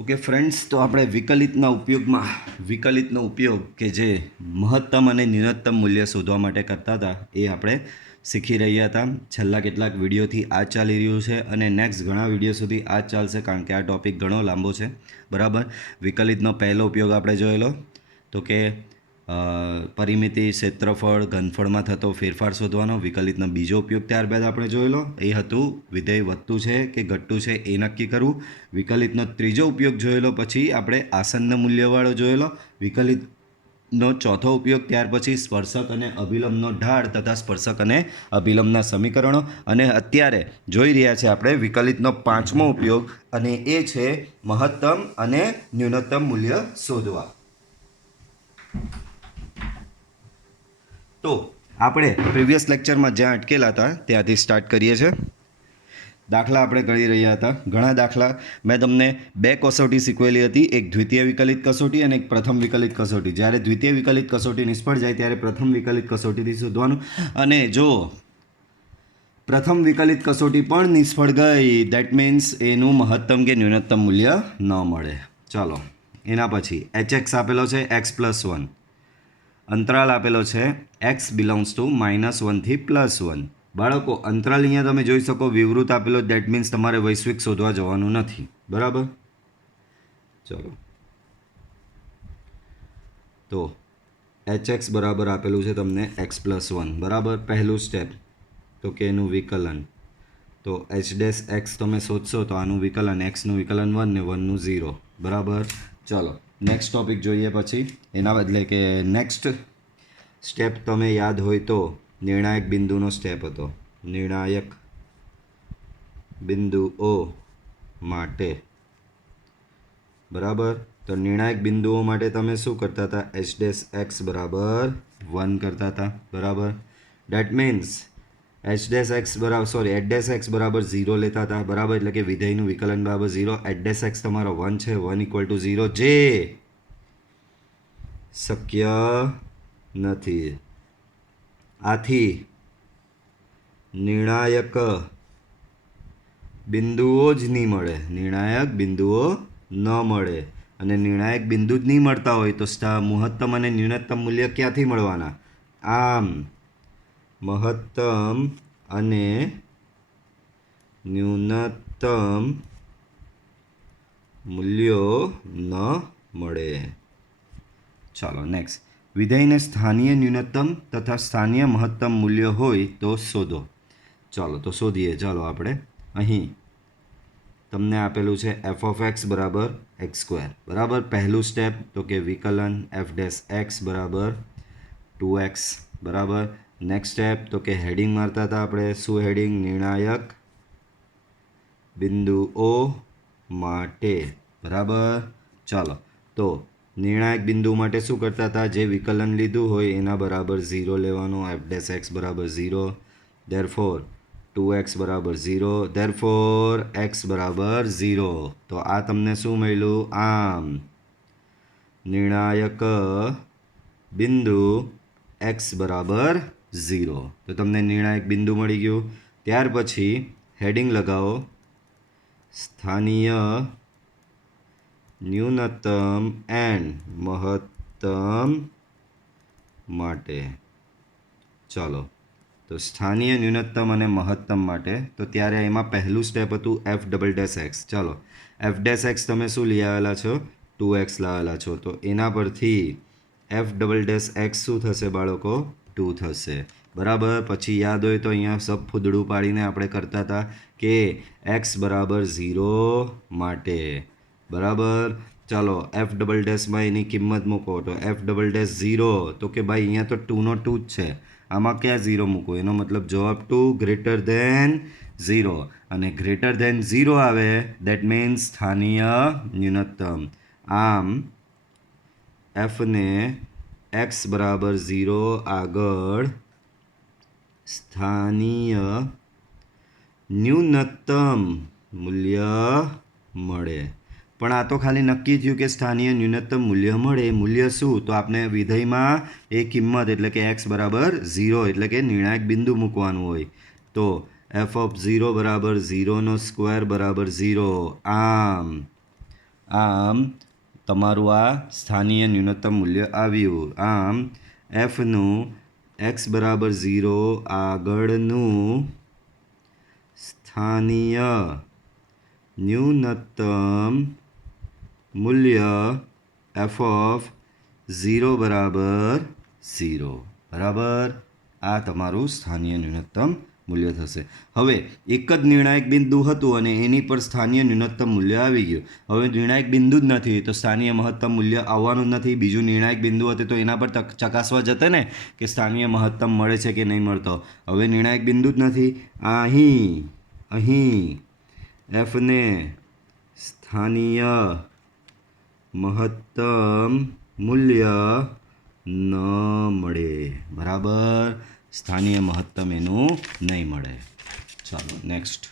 Okay friends, તો આપણે વિકલિતનો ઉપયોગ કે જે મહત્તમ અને ન્યૂનતમ મૂલ્ય શોધવા માટે કરતા હતા એ આપણે શીખી રહ્યા હતા. છેલ્લા કેટલાક વિડીયોથી આ જ ચાલી રહ્યું છે અને નેક્સ્ટ ઘણા વિડીયો સુધી આ જ ચાલશે, કારણ કે આ ટૉપિક ઘણો લાંબો છે. બરાબર. વિકલિતનો પહેલો ઉપયોગ આપણે જોયેલો તો કે પરિમિતિ, ક્ષેત્રફળ, ઘનફળમાં થતો ફેરફાર શોધવાનો. વિકલિતનો બીજો ઉપયોગ ત્યારબાદ આપણે જોયેલો એ હતું વિધેય વધતું છે કે ઘટતું છે એ નક્કી કરવું. વિકલિતનો ત્રીજો ઉપયોગ જોયેલો પછી આપણે આસન્ન મૂલ્યવાળો જોયેલો. વિકલિતનો ચોથો ઉપયોગ ત્યાર પછી સ્પર્શક અને અભિલંબનો ઢાળ તથા સ્પર્શક અને અભિલંબના સમીકરણો. અને અત્યારે જોઈ રહ્યા છે આપણે વિકલિતનો પાંચમો ઉપયોગ, અને એ છે મહત્તમ અને ન્યૂનતમ મૂલ્ય શોધવા. તો આપણે પ્રીવિયસ લેક્ચરમાં જ્યાં અટકેલા હતા ત્યાંથી સ્ટાર્ટ કરીએ છીએ. દાખલા આપણે ગણી રહ્યા હતા. ઘણા દાખલા મેં તમને બે કસોટી શીખવેલી હતી, એક દ્વિતીય વિકલિત કસોટી અને એક પ્રથમ વિકલિત કસોટી. જ્યારે દ્વિતીય વિકલિત કસોટી નિષ્ફળ જાય ત્યારે પ્રથમ વિકલિત કસોટીથી શોધવાનું, અને જો પ્રથમ વિકલિત કસોટી પણ નિષ્ફળ ગઈ દેટ મીન્સ એનું મહત્તમ કે ન્યૂનતમ મૂલ્ય ન મળે. ચાલો, એના પછી HX આપેલો છે x+1, અંતરાલ આપેલો છે x બિલોંગ્સ ટુ -1 થી +1. બાળકો, અંતરાલ અહીંયા તમે જોઈ શકો વિવૃત આપેલો, દેટ મીન્સ તમારે વૈશ્વિક શોધવા જવાનું નથી. બરાબર. ચલો, તો HX બરાબર આપેલું છે તમને x+1. બરાબર. પહેલું સ્ટેપ તો કે એનું વિકલન. તો h' તમે શોધશો તો આનું વિકલન, xનું વિકલન 1 ને 1નું 0. બરાબર. ચલો, નેક્સ્ટ ટોપિક જોઈએ. પછી એના બદલે કે નેક્સ્ટ સ્ટેપ તમે યાદ હોય તો નિર્ણાયક બિંદુનો સ્ટેપ હતો. નિર્ણાયક બિંદુઓ માટે. બરાબર. તો નિર્ણાયક બિંદુઓ માટે તમે શું કરતા હતા? h' બરાબર 1 કરતા હતા. બરાબર. ડેટ મીન્સ h' બરાબર 0 લેતા હતા. બરાબર. એટલે કે વિધેયનું વિકલન બરાબર 0. h' તમારો 1 છે, 1 = 0, જે શક્ય નથી. આથી નિર્ણાયક બિંદુઓ જ નહીં મળે. નિર્ણાયક બિંદુઓ ન મળે. અને નિર્ણાયક બિંદુ જ નહીં મળતા હોય તો મહત્તમ અને ન્યૂનતમ મૂલ્ય ક્યાંથી મળવાના? આમ મહત્તમ અને ન્યૂનતમ મૂલ્યો ન મળે. ચાલો નેક્સ્ટ. વિધેયને સ્થાનીય ન્યૂનતમ તથા સ્થાનીય મહત્તમ મૂલ્ય હોય તો શોધો. ચાલો તો શોધીએ. ચાલો આપણે અહીં તમને આપેલું છે f(x) બરાબર x². બરાબર. પહેલું સ્ટેપ તો કે વિકલન f' બરાબર 2x. બરાબર. નેક્સ્ટ સ્ટેપ તો કે હેડિંગ મારતા હતા આપણે. શું હેડિંગ? નિર્ણાયક બિંદુઓ માટે. બરાબર. ચાલો, તો નિર્ણાયક બિંદુ માટે શું કરતા હતા? જે વિકલન લીધું હોય એના બરાબર 0 લેવાનું. f' બરાબર 0. ધેરફોર 2x બરાબર 0. ધેરફોર x બરાબર 0. તો આ તમને શું મળ્યું? આમ નિર્ણાયક બિંદુ x બરાબર 0. તો તમને નિર્ણાયક બિંદુ મળી ગયું. ત્યાર પછી હેડિંગ લગાવો, સ્થાનીય ન્યૂનતમ એન્ડ મહત્તમ માટે. ચાલો, તો સ્થાનીય ન્યૂનતમ અને મહત્તમ માટે. તો ત્યારે એમાં પહેલું સ્ટેપ હતું f''x. ચાલો, f' તમે શું લઈ આવેલા છો? 2x લાવેલા છો. તો એના પરથી f''x શું થશે બાળકો? 2 થશે. બરાબર. પછી યાદ હોય તો અહીંયા સબ ફૂદડું પાડીને આપણે કરતા હતા કે x બરાબર 0 માટે. બરાબર. ચાલો, f''માં એની કિંમત મૂકો. તો f'' 0. તો કે ભાઈ અહીંયા તો 2નો 2 જ છે, આમાં ક્યાં 0 મૂકો? એનો મતલબ જવાબ 2 > 0. અને > 0 આવે દેટ મીન્સ સ્થાનીય ન્યૂનતમ. આમ fને x બરાબર 0 આગળ સ્થાનીય ન્યૂનતમ મૂલ્ય મળે. પણ આ તો ખાલી નક્કી થયું કે સ્થાનીય ન્યૂનતમ મૂલ્ય મળે. મૂલ્ય શું? તો આપણે વિધેયમાં એ કિંમત એટલે કે x બરાબર 0 એટલે કે નિર્ણાયક બિંદુ મૂકવાનું હોય. તો f(0) બરાબર 0 નો સ્ક્વેર બરાબર 0. આમ આમ તમારું આ સ્થાનીય ન્યૂનતમ મૂલ્ય આવ્યું. આમ એફનું એક્સ બરાબર 0 આગળનું સ્થાનીય ન્યૂનતમ મૂલ્ય એફ ઓફ 0 બરાબર 0 બરાબર આ તમારું સ્થાનીય ન્યૂનતમ મૂલ્ય થશે. હવે એક જ નિર્ણાયક બિંદુ હતું અને એની પર સ્થાનીય ન્યૂનતમ મૂલ્ય આવી ગયું. હવે નિર્ણાયક બિંદુ જ નથી તો સ્થાનીય મહત્તમ મૂલ્ય આવવાનું જ નથી. બીજું નિર્ણાયક બિંદુ હતું તો એના પર ચકાસવા જતે ને કે સ્થાનીય મહત્તમ મળે છે કે નહીં મળતો. હવે નિર્ણાયક બિંદુ જ નથી. અહીં એફને સ્થાનીય મહત્તમ મૂલ્ય ન મળે. બરાબર સ્થાનીય મહત્તમ એનું નહીં મળે. ચાલો નેક્સ્ટ.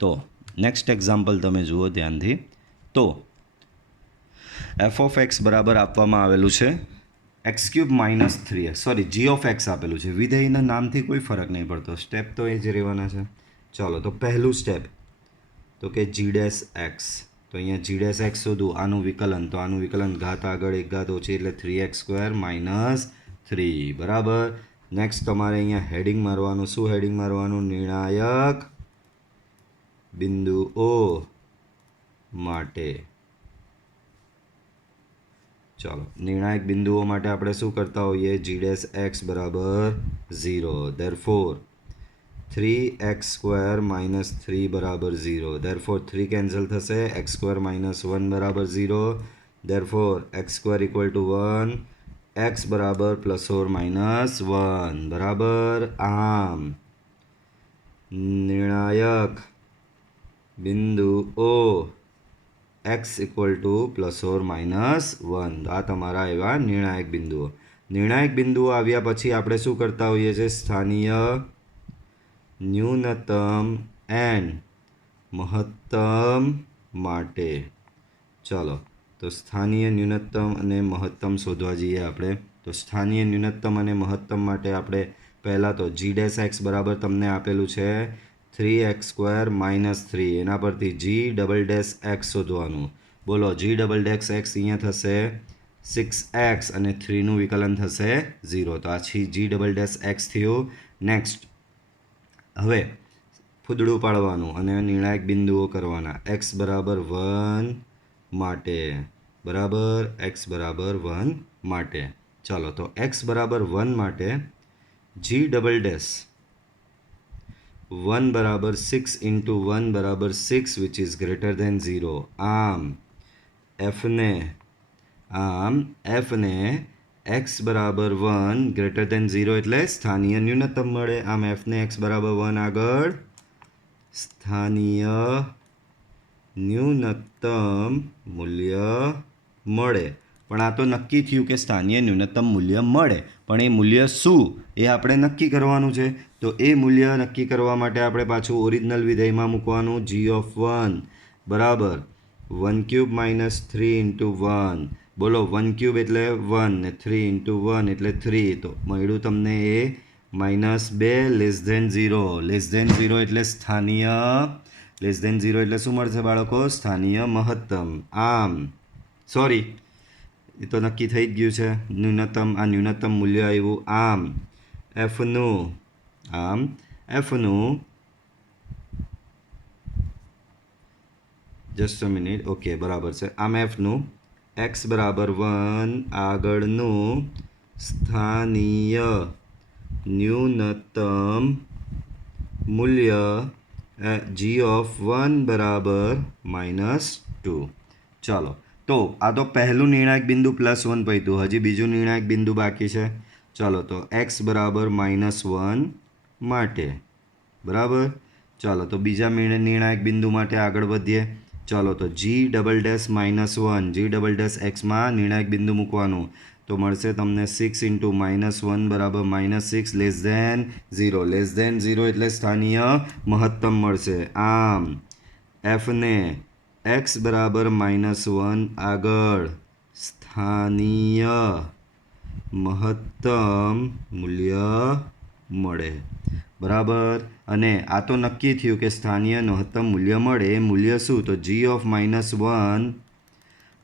તો નેક્સ્ટ એક્ઝામ્પલ તમે જુઓ ધ્યાનથી. તો એફ ઓફ એક્સ બરાબર આપવામાં આવેલું છે x³ - 3x, sorry g of x આપેલું છે. વિધેયના નામથી કોઈ ફરક નહીં પડતો, સ્ટેપ તો એ જ રહેવાના છે. ચાલો તો પહેલું સ્ટેપ તો કે g'(x), તો અહીંયા g'(x) શોધું. આનું વિકલન, તો આનું વિકલન ઘાત આગળ એક ઘાત ઓછી એટલે 3x² - 3 બરાબર. નેક્સ્ટ તમારે અહીંયા હેડિંગ મારવાનું. શું હેડિંગ મારવાનું? નિર્ણાયક બિંદુઓ માટે. ચાલો નિર્ણાયક બિંદુઓ માટે આપણે શું કરતા હોઈએ? g'(x) બરાબર 0, ધેરફોર 3x² - 3 બરાબર 0, ધેરફોર 3 કેન્સલ થશે, x² - 1 બરાબર 0, ધેરફોર x² = 1, x બરાબર ±1 બરાબર. આમ નિર્ણાયક બિંદુઓ x =±1. આ તમારા એવા નિર્ણાયક બિંદુઓ. નિર્ણાયક બિંદુઓ આવ્યા પછી આપણે શું કરતા હોઈએ છીએ? સ્થાનીય ન્યૂનતમ એન્ડ મહત્તમ માટે. ચાલો તો સ્થાનીય ન્યૂનતમ અને મહત્તમ શોધવા જઈએ આપણે. તો સ્થાનીય ન્યૂનતમ અને મહત્તમ માટે આપણે પહેલાં તો g'(x) બરાબર તમને આપેલું છે 3x² - 3, એના પરથી g'(x) શોધવાનું. બોલો g'(x) અહીંયા થશે 6x અને 3નું વિકલન થશે 0. તો આ g'(x) થયું. નેક્સ્ટ હવે ફૂદડું પાડવાનું અને નિર્ણાયક બિંદુઓ કરવાના. x બરાબર 1 માટે બરાબર, x બરાબર 1 માટે. ચાલો તો x બરાબર 1 માટે g'(1 બરાબર 6 × 1 બરાબર 6 which is greater than 0. આમ એફને x બરાબર 1 greater than 0 એટલે સ્થાનીય ન્યૂનતમ મળે. આમ એફને x બરાબર 1 આગળ સ્થાનીય ન્યૂનતમ મૂલ્ય મળે. પણ આ તો નક્કી થયું કે સ્થાનીય ન્યૂનતમ મૂલ્ય મળે, પણ એ મૂલ્ય શું એ આપણે નક્કી કરવાનું છે. તો એ મૂલ્ય નક્કી કરવા માટે આપણે પાછું ઓરિજિનલ વિધેયમાં મૂકવાનું. g(1) બરાબર 1³ - 3 × 1. બોલો 1³ એટલે 1 ને 3 × 1 એટલે 3. તો મળ્યું તમને એ -2 <0 એટલે સ્થાનીય <0 એટલે શું મળશે બાળકો? સ્થાનીય મહત્તમ. આમ સોરી એ તો નક્કી થઈ જ ગયું છે. આ ન્યૂનતમ મૂલ્ય આવ્યું. આમ એફનું જસ્ટ અ મિનિટ, ઓકે બરાબર છે. આમ એફનું x બરાબર 1 આગળનું સ્થાનીય ન્યૂનતમ મૂલ્ય g(1) બરાબર -2. ચાલો તો આ તો પહેલું નિર્ણાયક બિંદુ +1 પૈતું. હજી બીજું નિર્ણાયક બિંદુ બાકી છે. ચાલો તો x બરાબર -1 માટે બરાબર. ચાલો તો બીજા નિર્ણાયક બિંદુ માટે આગળ વધીએ. ચાલો તો g'(-1) માં નિર્ણાયક બિંદુ મૂકવાનું. તો મળશે તમને 6 × -1 બરાબર -6 <0 એટલે સ્થાનીય મહત્તમ મળશે. આમ એફને x બરાબર -1 આગળ સ્થાનીય મહત્તમ મૂલ્ય મળે, બરાબર. અને આ તો નક્કી થયું કે સ્થાનીય મહત્તમ મૂલ્ય મળે. એ મૂલ્ય શું? તો g ઓફ -1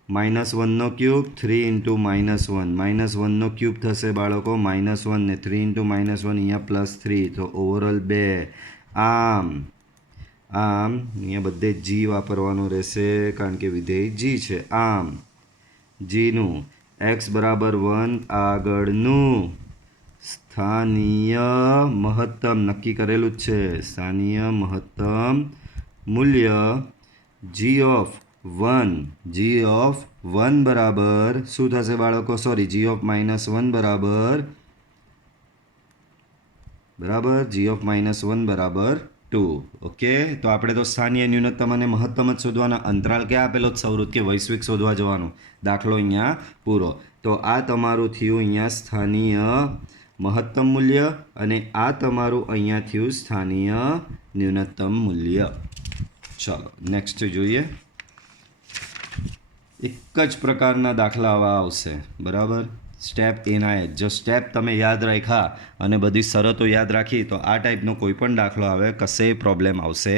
-1નો ક્યુબ 3 ઇન્ટુ -1 -1નો ક્યુબ થશે બાળકો -1 ને 3 ઇન્ટુ -1 અહીંયા +3 તો ઓવરઓલ 2. આમ અહીંયા બધે જી વાપરવાનું રહેશે કારણ કે વિધેય જી છે. આમ જીનું x બરાબર 1 આગળનું સ્થાનીય મહત્તમ નક્કી કરેલું જ છે. સ્થાનીય મહત્તમ મૂલ્ય જી ઓફ 1 બરાબર શું થશે બાળકો? સોરી, જી ઓફ -1 બરાબર જી ઓફ -1 બરાબર 2. ઓકે, તો આપણે તો સ્થાનીય ન્યૂનતમ અને મહત્તમ જ શોધવાના. અંતરાલ ક્યાં આપેલો? સૌરૃત કે વૈશ્વિક શોધવા જવાનું. દાખલો અહીંયા પૂરો. તો આ તમારું થયું અહીંયા સ્થાનીય મહત્તમ મૂલ્ય અને આ તમારું અહીંયા થયું સ્થાનીય ન્યૂનતમ મૂલ્ય. ચાલો નેક્સ્ટ જોઈએ. એક જ પ્રકારના દાખલા આવા આવશે, બરાબર. સ્ટેપ એના એ જો સ્ટેપ તમે યાદ રાખ્યા અને બધી શરતો યાદ રાખી તો આ ટાઈપનો કોઈ પણ દાખલો આવે કશે પ્રોબ્લેમ આવશે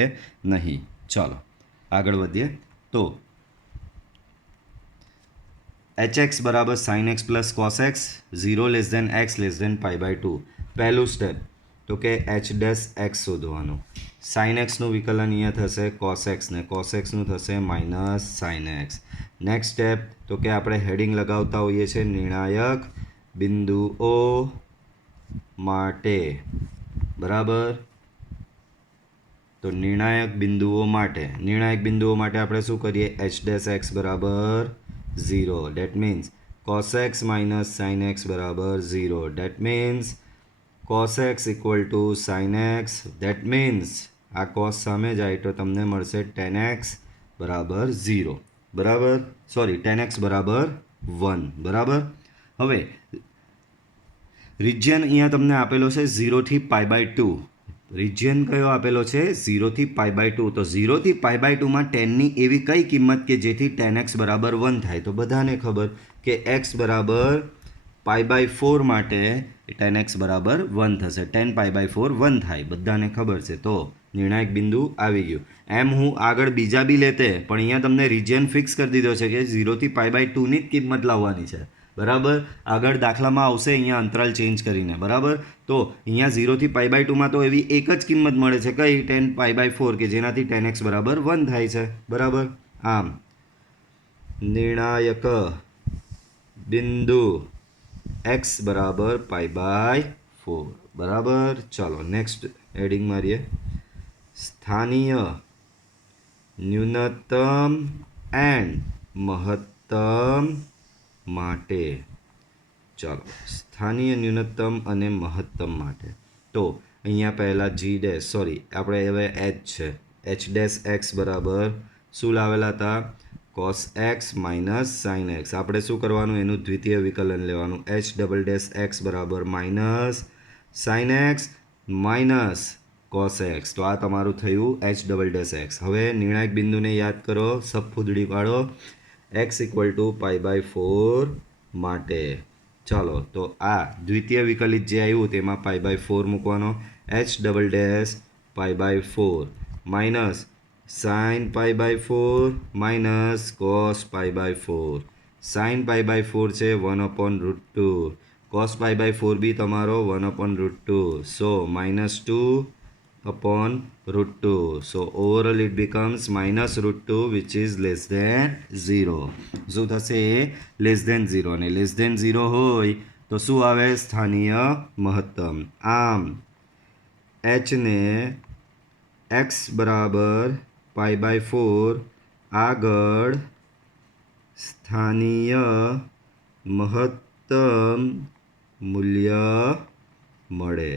નહીં. ચાલો આગળ વધીએ. તો hx બરાબર sin x plus cos x 0 less than x less than π/2. પહેલું સ્ટેપ તો કે h ડેશ x શોધવાનું. sin x નું વિકલન અહીંયા થશે cos x ને cos x નું થશે -sin x. નેક્સ્ટ સ્ટેપ તો કે આપણે હેડિંગ લગાવતા હોઈએ છીએ નિર્ણાયક બિંદુઓ માટે, બરાબર. તો નિર્ણાયક બિંદુઓ માટે આપણે શું કરીએ? h ડેશ x બરાબર 0. Date means cos x minus sin x બરાબર 0. Date means cos x equal to sin x. Date means આ cos સામે જાય તો તમને મળશે tan x બરાબર 0, બરાબર. સોરી, tan x બરાબર 1, બરાબર. હવે રિજિયન અહીંયા તમને આપેલો છે 0 થી π/2. રિજિયન કયો આપેલો છે? 0 થી π/2. તો 0 થી π/2માં ટેનની એવી કઈ કિંમત કે જેથી tan x બરાબર 1 થાય? તો બધાને ખબર કે x બરાબર π/4 માટે tan x બરાબર 1 થશે. tan π/4 1 થાય, બધાને ખબર છે. તો નિર્ણાયક બિંદુ આવી ગયું. એમ હું આગળ બીજા બી લેતે પણ અહીંયા તમને રિજિયન ફિક્સ કરી દીધો છે કે 0 થી π/2ની જ કિંમત લાવવાની છે, બરાબર. આગળ દાખલામાં આવશે અહીંયા અંતરાલ ચેન્જ કરીને, બરાબર. તો અહીંયા 0 થી π/2માં તો એવી એક જ કિંમત મળે છે, કઈ? tan π/4 કે જેનાથી tan x બરાબર 1 થાય છે, બરાબર. આમ નિર્ણાયક બિંદુ x બરાબર π/4, બરાબર. ચાલો નેક્સ્ટ હેડિંગ મારીએ. સ્થાનીય ન્યૂનતમ એન્ડ મહત્તમ માટે. ચાલો સ્થાનીય ન્યૂનતમ અને મહત્તમ માટે. તો અહીંયા પહેલાં આપણે હવે h છે. h ડેશ x બરાબર શું લાવેલા હતા? cos x minus sin x. આપણે શું કરવાનું? એનું દ્વિતીય વિકલન લેવાનું. h ડબલ ડેશ x બરાબર minus sin x minus cos x. તો આ તમારું થયું h ડબલ ડેશ x. હવે નિર્ણાયક બિંદુને યાદ કરો, સબફૂદડી પાડો. x ઇક્વલ ટુ π/4 માટે. ચાલો તો આ દ્વિતીય વિકલિત જે આવ્યું તેમાં π/4 મૂકવાનો. h double dash π/4 minus sin π/4 minus cos π/4. sin π/4 છે 1/√2. cos π/4 બી તમારો 1/√2. સો -2/√2. So overall it becomes -√2 which is less than 0. શું થશે? Less than 0. અને લેસ ધેન 0 હોય તો શું આવે? સ્થાનીય મહત્તમ. આમ h ને x બરાબર π/4 આગળ સ્થાનીય મહત્તમ મૂલ્ય મળે,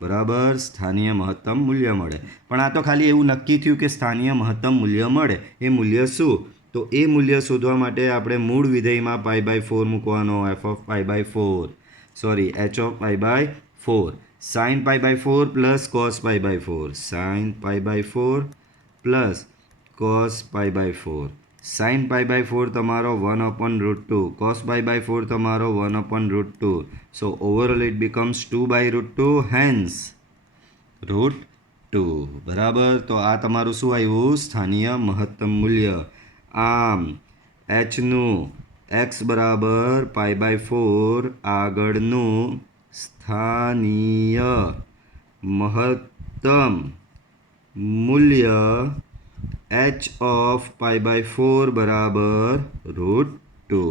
બરાબર. સ્થાનીય મહત્તમ મૂલ્ય મળે. પણ આ તો ખાલી એવું નક્કી થયું કે સ્થાનીય મહત્તમ મૂલ્ય મળે. એ મૂલ્ય શું? તો એ મૂલ્ય શોધવા માટે આપણે મૂળ વિધેયમાં π/4 મૂકવાનો. h of π/4 sin π/4 plus cos π/4 sin π/4 plus cos pi by 4, sin pi by 4 તમારો 1/√2, cos પાઈ બાય 4 તમારો 1/√2. So overall it becomes 2/√2, hence √2. બરાબર. તો આ તમારું શું આવ્યું? સ્થાનીય મહત્તમ મૂલ્ય. આમ એચનું x બરાબર પાઈ બાય 4 આગળનું સ્થાનીય મહત્તમ મૂલ્ય h ઓફ પાઈ બાય 4 બરાબર √2.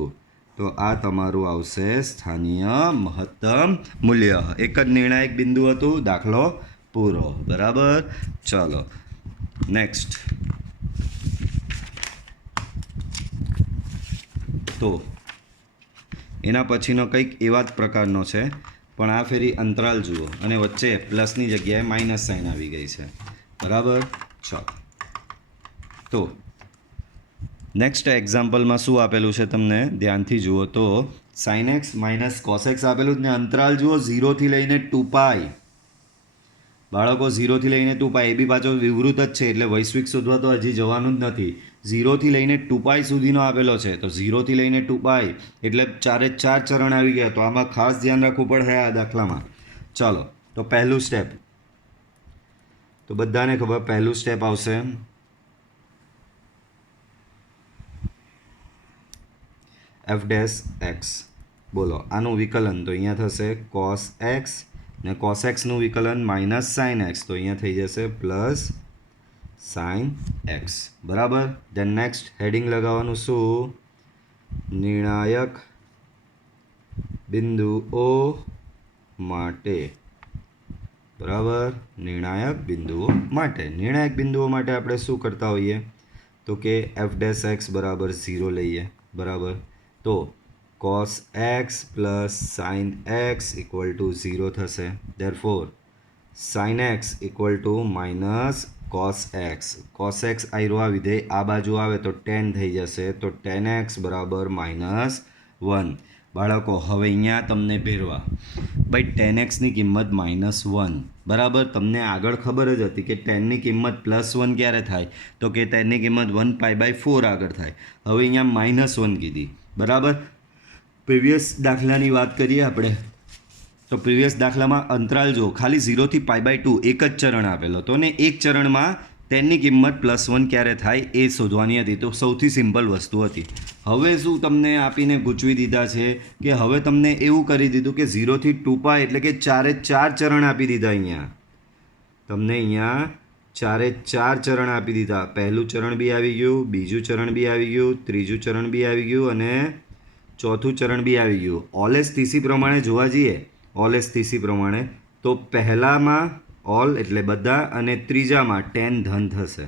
તો આ તમારું આવશે સ્થાનીય મહત્તમ મૂલ્ય. એક જ નિર્ણાયક બિંદુ હતું, દાખલો પૂરો. બરાબર. ચાલો નેક્સ્ટ. તો એના પછીનો કંઈક એવા જ પ્રકારનો છે, પણ આ ફેરી અંતરાલ જુઓ અને વચ્ચે પ્લસની જગ્યાએ માઇનસ સાઇન આવી ગઈ છે. બરાબર. ચાલો તો નેક્સ્ટ એક્ઝામ્પલમાં શું આપેલું છે તમને ધ્યાનથી જુઓ. તો sine x minus cos x આપેલું ને અંતરાલ જુઓ 0થી લઈને 2π. બાળકો 0થી લઈને 2π એ બી પાછો વિવૃત જ છે, એટલે વૈશ્વિક શોધવા તો હજી જવાનું જ નથી. 0થી લઈને 2π સુધીનો આપેલો છે, તો 0થી લઈને 2π એટલે 4 ચરણ આવી ગયા. તો આમાં ખાસ ધ્યાન રાખવું પડે આ દાખલામાં. ચાલો તો પહેલું સ્ટેપ તો બધાને ખબર, પહેલું સ્ટેપ આવશે f'(x). બોલો આનું વિકલન તો અહીંયા થશે cos x ને cos xનું વિકલન માઇનસ sin x, તો અહીંયા થઈ જશે પ્લસ sin x. બરાબર. ધેન નેક્સ્ટ હેડિંગ લગાવવાનું શું? નિર્ણાયક બિંદુઓ માટે. બરાબર. નિર્ણાયક બિંદુઓ માટે. નિર્ણાયક બિંદુઓ માટે આપણે શું કરતા હોઈએ? તો કે f'(x) બરાબર 0 લઈએ. બરાબર. તો cos x plus sin x equal to 0 થશે. Therefore sin x equal to minus cos x. cos x આયરો આ વિધેય આ બાજુ આવે તો tan થઈ જશે, તો tan x બરાબર -1. બાળકો હવે અહીંયા તમને ભેરવા ભાઈ tan x ની કિંમત -1. બરાબર. તમને આગળ ખબર જ હતી કે tanની કિંમત +1 ક્યારે થાય? તો કે tanની કિંમત 1π/4 આગળ થાય. હવે અહીંયા -1 કીધી. બરાબર. પ્રીવિયસ દાખલાની વાત કરીએ આપણે, તો પ્રીવિયસ દાખલામાં અંતરાલ જો ખાલી 0થી π/2 એક જ ચરણ આપેલો હતો ને એક ચરણમાં tanની કિંમત +1 ક્યારે થાય એ શોધવાની હતી. તો સૌથી સિમ્પલ વસ્તુ હતી. હવે શું તમને આપીને ગૂંચવી દીધા છે કે હવે તમને એવું કરી દીધું કે 0થી 2π એટલે કે 4 ચરણ આપી દીધા. અહીંયા તમને અહીંયા 4 ચરણ આપી દીધા. પહેલું ચરણ બી આવી ગયું, બીજું ચરણ બી આવી ગયું, ત્રીજું ચરણ બી આવી ગયું અને ચોથું ચરણ બી આવી ગયું. ઓલ એસ થીસી પ્રમાણે જોવા જઈએ, ઓલ એસ થીસી પ્રમાણે તો પહેલામાં ઓલ એટલે બધા અને ત્રીજામાં tan ધન થશે.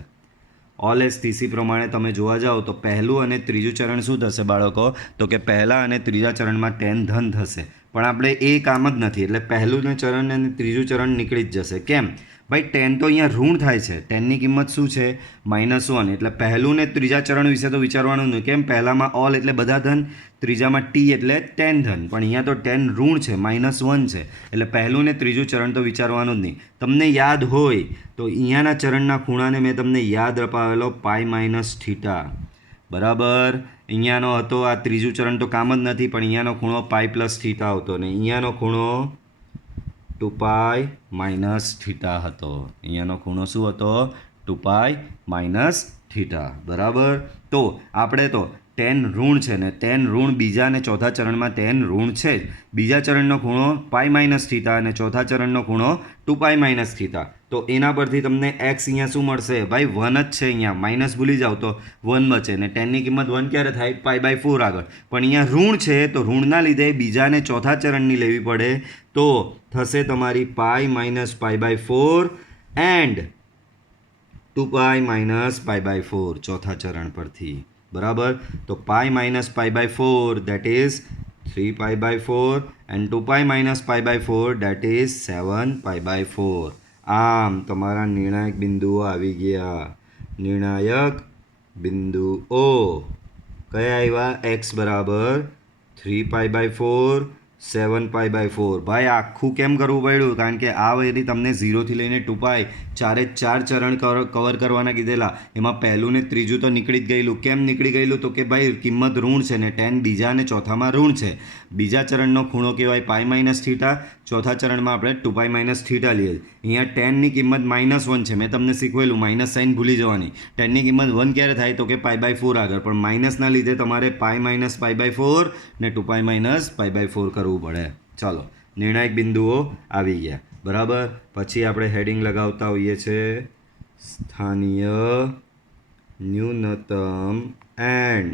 ઓલ એસ થીસી પ્રમાણે તમે જોવા જાઓ તો પહેલું અને ત્રીજું ચરણ શું થશે બાળકો? તો કે પહેલા અને ત્રીજા ચરણમાં tan ધન થશે. પણ આપણે એ કામ જ નથી, એટલે પહેલું ચરણ અને ત્રીજું ચરણ નીકળી જ જશે. કેમ ભાઈ? tan તો અહીંયા ઋણ થાય છે. tanની કિંમત શું છે? -1. એટલે પહેલું ને ત્રીજા ચરણ વિશે તો વિચારવાનું નહીં. કેમ? પહેલામાં ઓલ એટલે બધા ધન, ત્રીજામાં ટી એટલે tan ધન. પણ અહીંયા તો tan ઋણ છે, -1 છે. એટલે પહેલું ને ત્રીજું ચરણ તો વિચારવાનું જ નહીં. તમને યાદ હોય તો અહીંયાના ચરણના ખૂણાને મેં તમને યાદ અપાવેલો π - θ. બરાબર. અહીંયાનો હતો આ ત્રીજું ચરણ તો કામ જ નથી, પણ અહીંયાનો ખૂણો π + θ આવતો ને અહીંયાનો ખૂણો 2π - θ હતો. અહીંયાનો ખૂણો શું હતો? 2π - θ. બરાબર. તો આપણે તો tan ઋણ છે ને tan ઋણ બીજા અને ચોથા ચરણમાં tan ઋણ છે જ. બીજા ચરણનો ખૂણો π - θ અને ચોથા ચરણનો ખૂણો 2π - θ. તો એના પરથી તમને x અહીંયા શું મળશે? ભાઈ 1 જ છે. અહીંયા માઇનસ ભૂલી જાઓ તો 1 બચે ને tanની કિંમત 1 ક્યારે થાય? π/4 આગળ. પણ અહીંયા ઋણ છે તો ઋણના લીધે બીજા અને ચોથા ચરણની લેવી પડે. તો થશે તમારી π - π/4 એન્ડ 2π - π/4 ચોથા ચરણ પરથી. બરાબર. તો π - π/4 that is 3π/4 and 2π - π/4 that is 7π/4. આમ તમારા નિર્ણાયક બિંદુઓ આવી ગયા. નિર્ણાયક બિંદુઓ કયા આવ્યા? x બરાબર 3π/4, 7π/4 ભાઈ આખું કેમ કરવું પડ્યું? કારણ કે આ વયથી તમને 0થી લઈને 2π ચારે ચાર ચરણ કવર કરવાના કીધેલા. એમાં પહેલું ને ત્રીજું તો નીકળી જ ગયેલું. કેમ નીકળી ગયેલું? તો કે ભાઈ કિંમત ઋણ છે ને tan બીજા અને ચોથામાં ઋણ છે. બીજા ચરણનો ખૂણો કહેવાય π-θ. ચોથા ચરણમાં આપણે 2π-θ લઈએ. અહીંયા ટેનની કિંમત -1 છે. મેં તમને શીખવેલું માઇનસ સાઇન ભૂલી જવાની. ટેનની કિંમત 1 ક્યારે થાય? તો કે π/4 આગળ. પણ માઇનસના લીધે તમારે π-π/4 ને 2π-π/4 કરવું પડે. ચાલો, નિર્ણાયક બિંદુઓ આવી ગયા. બરાબર. પછી આપણે હેડિંગ લગાવતા હોઈએ છીએ સ્થાનીય ન્યૂનતમ એન્ડ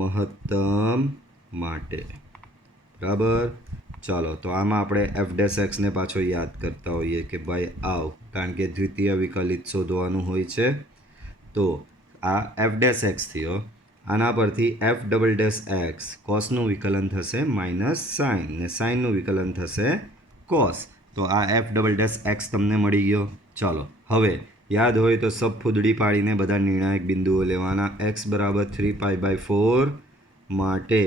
મહત્તમ માટે. બરાબર. ચાલો, તો આમાં આપણે f'(x) ને પાછો યાદ કરતા હોઈએ કે ભાઈ આવ, કારણ કે દ્વિતીય વિકલિત શોધવાનું હોય છે. તો આ f'(x) થયો. આના પરથી f'(x) કોસનું વિકલન થશે -sin ને સાઇનનું વિકલન થશે કોસ. તો આ f'(x) તમને મળી ગયો. ચાલો, હવે યાદ હોય તો સબ ફૂદડી પાડીને બધા નિર્ણાયક બિંદુઓ લેવાના. x = 3π/4 માટે.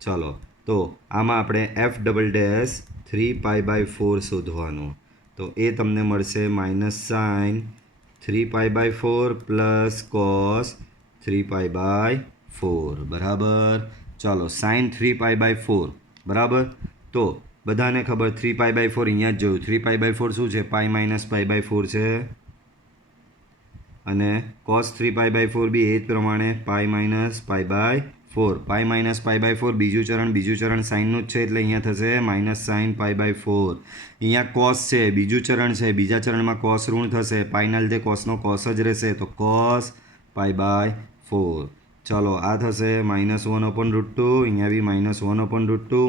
ચાલો, તો આમાં આપણે f'(3π/4) શોધવાનું. તો એ તમને મળશે -sin 3π/4 પ્લસ cos 3π/4. બરાબર. ચાલો, sin 3π/4. બરાબર. તો બધાને ખબર 3π/4 અહીંયા જ જોયું. 3π/4 શું છે? π-π/4 છે. અને cos 3π/4 બી એ જ પ્રમાણે π-π/4. π-π/4 બીજું ચરણ સાઇનનું જ છે, એટલે અહીંયા થશે -sin π/4. અહીંયા cos છે, બીજું ચરણ છે, બીજા ચરણમાં cos ઋણ થશે. પાઈના લીધે cosનો cos જ રહેશે, તો cos π/4. ચાલો, આ થશે -1/√2. અહીંયા બી -1/√2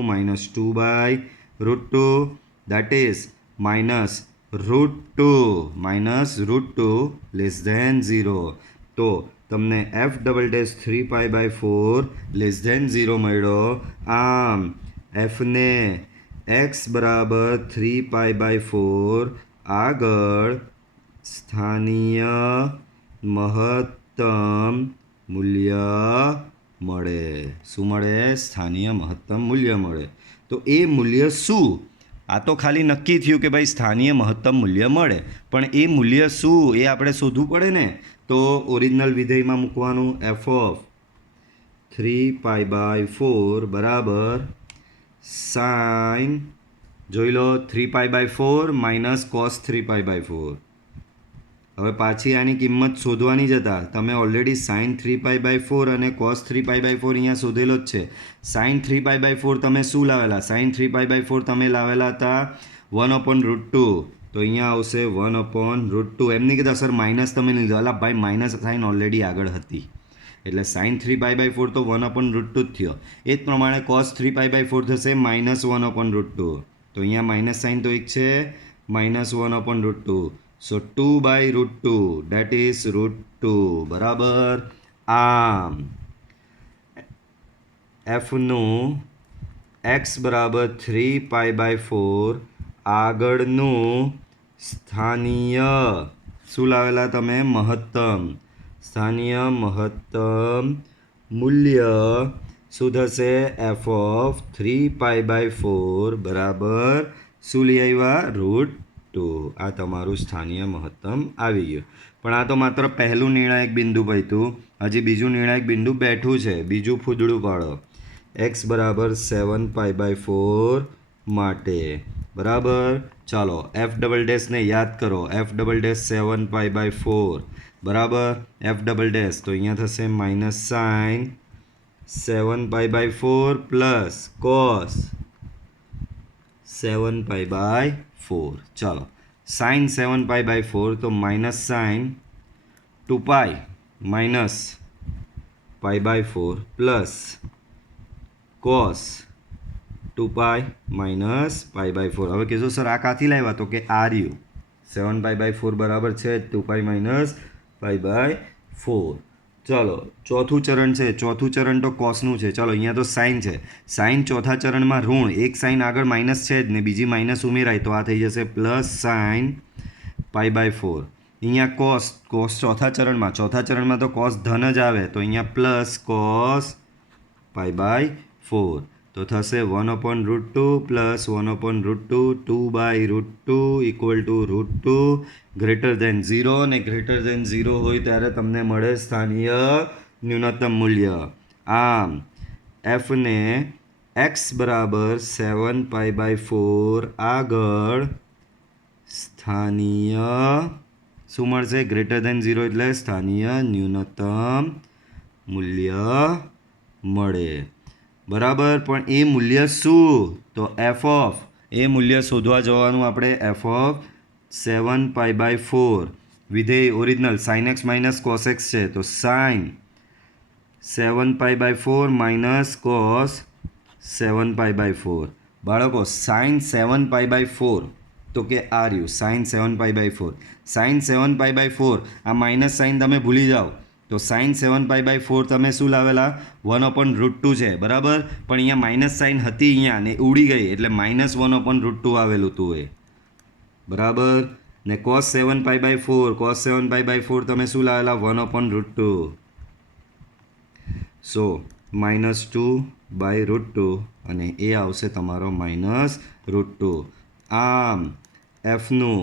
-2/√2 દેટ ઇઝ -√2 <0. તો તમને f'(3π/4) 0 મળ્યો. આમ fને x = 3π/4 આગળ સ્થાનીય મહત્તમ મૂલ્ય મળે. શું મળે? સ્થાનીય મહત્તમ મૂલ્ય મળે. તો એ મૂલ્ય શું? આ તો ખાલી નક્કી થયું કે ભાઈ સ્થાનીય મહત્તમ મૂલ્ય મળે, પણ એ મૂલ્ય શું એ આપણે શોધવું પડે ને. તો ઓરિજિનલ વિધેયમાં મૂકવાનું. f(3π/4) બરાબર sin, જોઈ લો, 3π/4 માઇનસ cos 3π/4. હવે પાછી આની કિંમત શોધવાની જ હતા. તમે ઓલરેડી sin 3π/4 અને cos 3π/4 અહીંયા શોધેલો જ છે. sin 3π/4 તમે શું લાવેલા? sin 3π/4 તમે લાવેલા હતા 1/√2. તો અહીંયા આવશે 1/√2. એમ નહીં કીધા સર માઇનસ તમે લીધો. અલા ભાઈ, માઇનસ સાઇન ઓલરેડી આગળ હતી, એટલે sin 3π/4 તો 1/√2 જ થયો. એ જ પ્રમાણે cos 3π/4 થશે -1/√2. તો અહીંયા માઇનસ સાઇન તો એક છે, -1/√2. સો 2/√2 દેટ ઇઝ √2. બરાબર. આમ fનું x = 3π/4 આગળનું સ્થાનીય શું લાવેલા તમે? મહત્તમ. સ્થાનીય મહત્તમ મૂલ્ય શું થશે? f(3π/4) બરાબર શું લઈ આવ્યા? √2. આ તમારું સ્થાનીય મહત્તમ આવી ગયું. પણ આ તો માત્ર પહેલું નિર્ણાયક બિંદુ હતું. હજી બીજું નિર્ણાયક બિંદુ બેઠું છે. બીજું ફૂદડું પાડો. x = 7π/4 માટે. બરાબર. ચાલો, f'(ને યાદ કરો. f'(7π/4) બરાબર. f', તો અહીંયા થશે -sin 7π/4 પ્લસ cos 7π/4. ચાલો, sin 7π/4 તો -sin 2π - π/4 પ્લસ cos 2π - π/4. હવે કહેશો સર આ કાથી લાવ્યા? તો કે આ રહ્યું 7π/4 બરાબર છે 2π - π/4. ચાલો, ચોથું ચરણ છે. ચોથું ચરણ તો કોસનું છે. ચાલો, અહીંયા તો સાઇન છે. સાઇન ચોથા ચરણમાં ઋણ. એક સાઇન આગળ માઇનસ છે જ ને, બીજી માઇનસ ઉમેરાય તો આ થઈ જશે +sin π/4. અહીંયા કોસ ચોથા ચરણમાં તો કોસ ધન જ આવે, તો અહીંયા +cos π/4. તો થશે 1/√2 plus 1/√2 2/√2 equal to √2 greater than 0 ને ગ્રેટર દેન 0 હોય ત્યારે તમને મળે સ્થાનીય ન્યૂનતમ મૂલ્ય. આમ એફને x બરાબર 7π/4 આગળ સ્થાનીય શું મળશે? ગ્રેટર દેન 0 એટલે સ્થાનીય ન્યૂનતમ મૂલ્ય મળે. બરાબર, પણ એ મૂલ્ય શું? તો એફ ઓફ એ મૂલ્ય શોધવા જવાનું આપણે એફ ઓફ 7π/4 વિધેય original sine x minus cos x છે તો સાઇન 7π/4 માઇનસ કોસ 7π/4. બાળકો સાઇન 7π/4 તો કે આ રહ્યું સાઇન 7π/4. સાઇન 7π/4 આ માઇનસ સાઇન તમે ભૂલી જાઓ તો સાઇન 7π/4 તમે શું લાવેલા? 1/√2 છે બરાબર, પણ અહીંયા માઇનસ સાઇન હતી અહીંયા ને ઉડી ગઈ એટલે માઇનસ 1/√2 આવેલું હતું એ બરાબર. ને કોસ 7π/4 તમે શું લાવેલા? 1/√2. સો -2/√2 અને એ આવશે તમારો -√2. આમ એફનું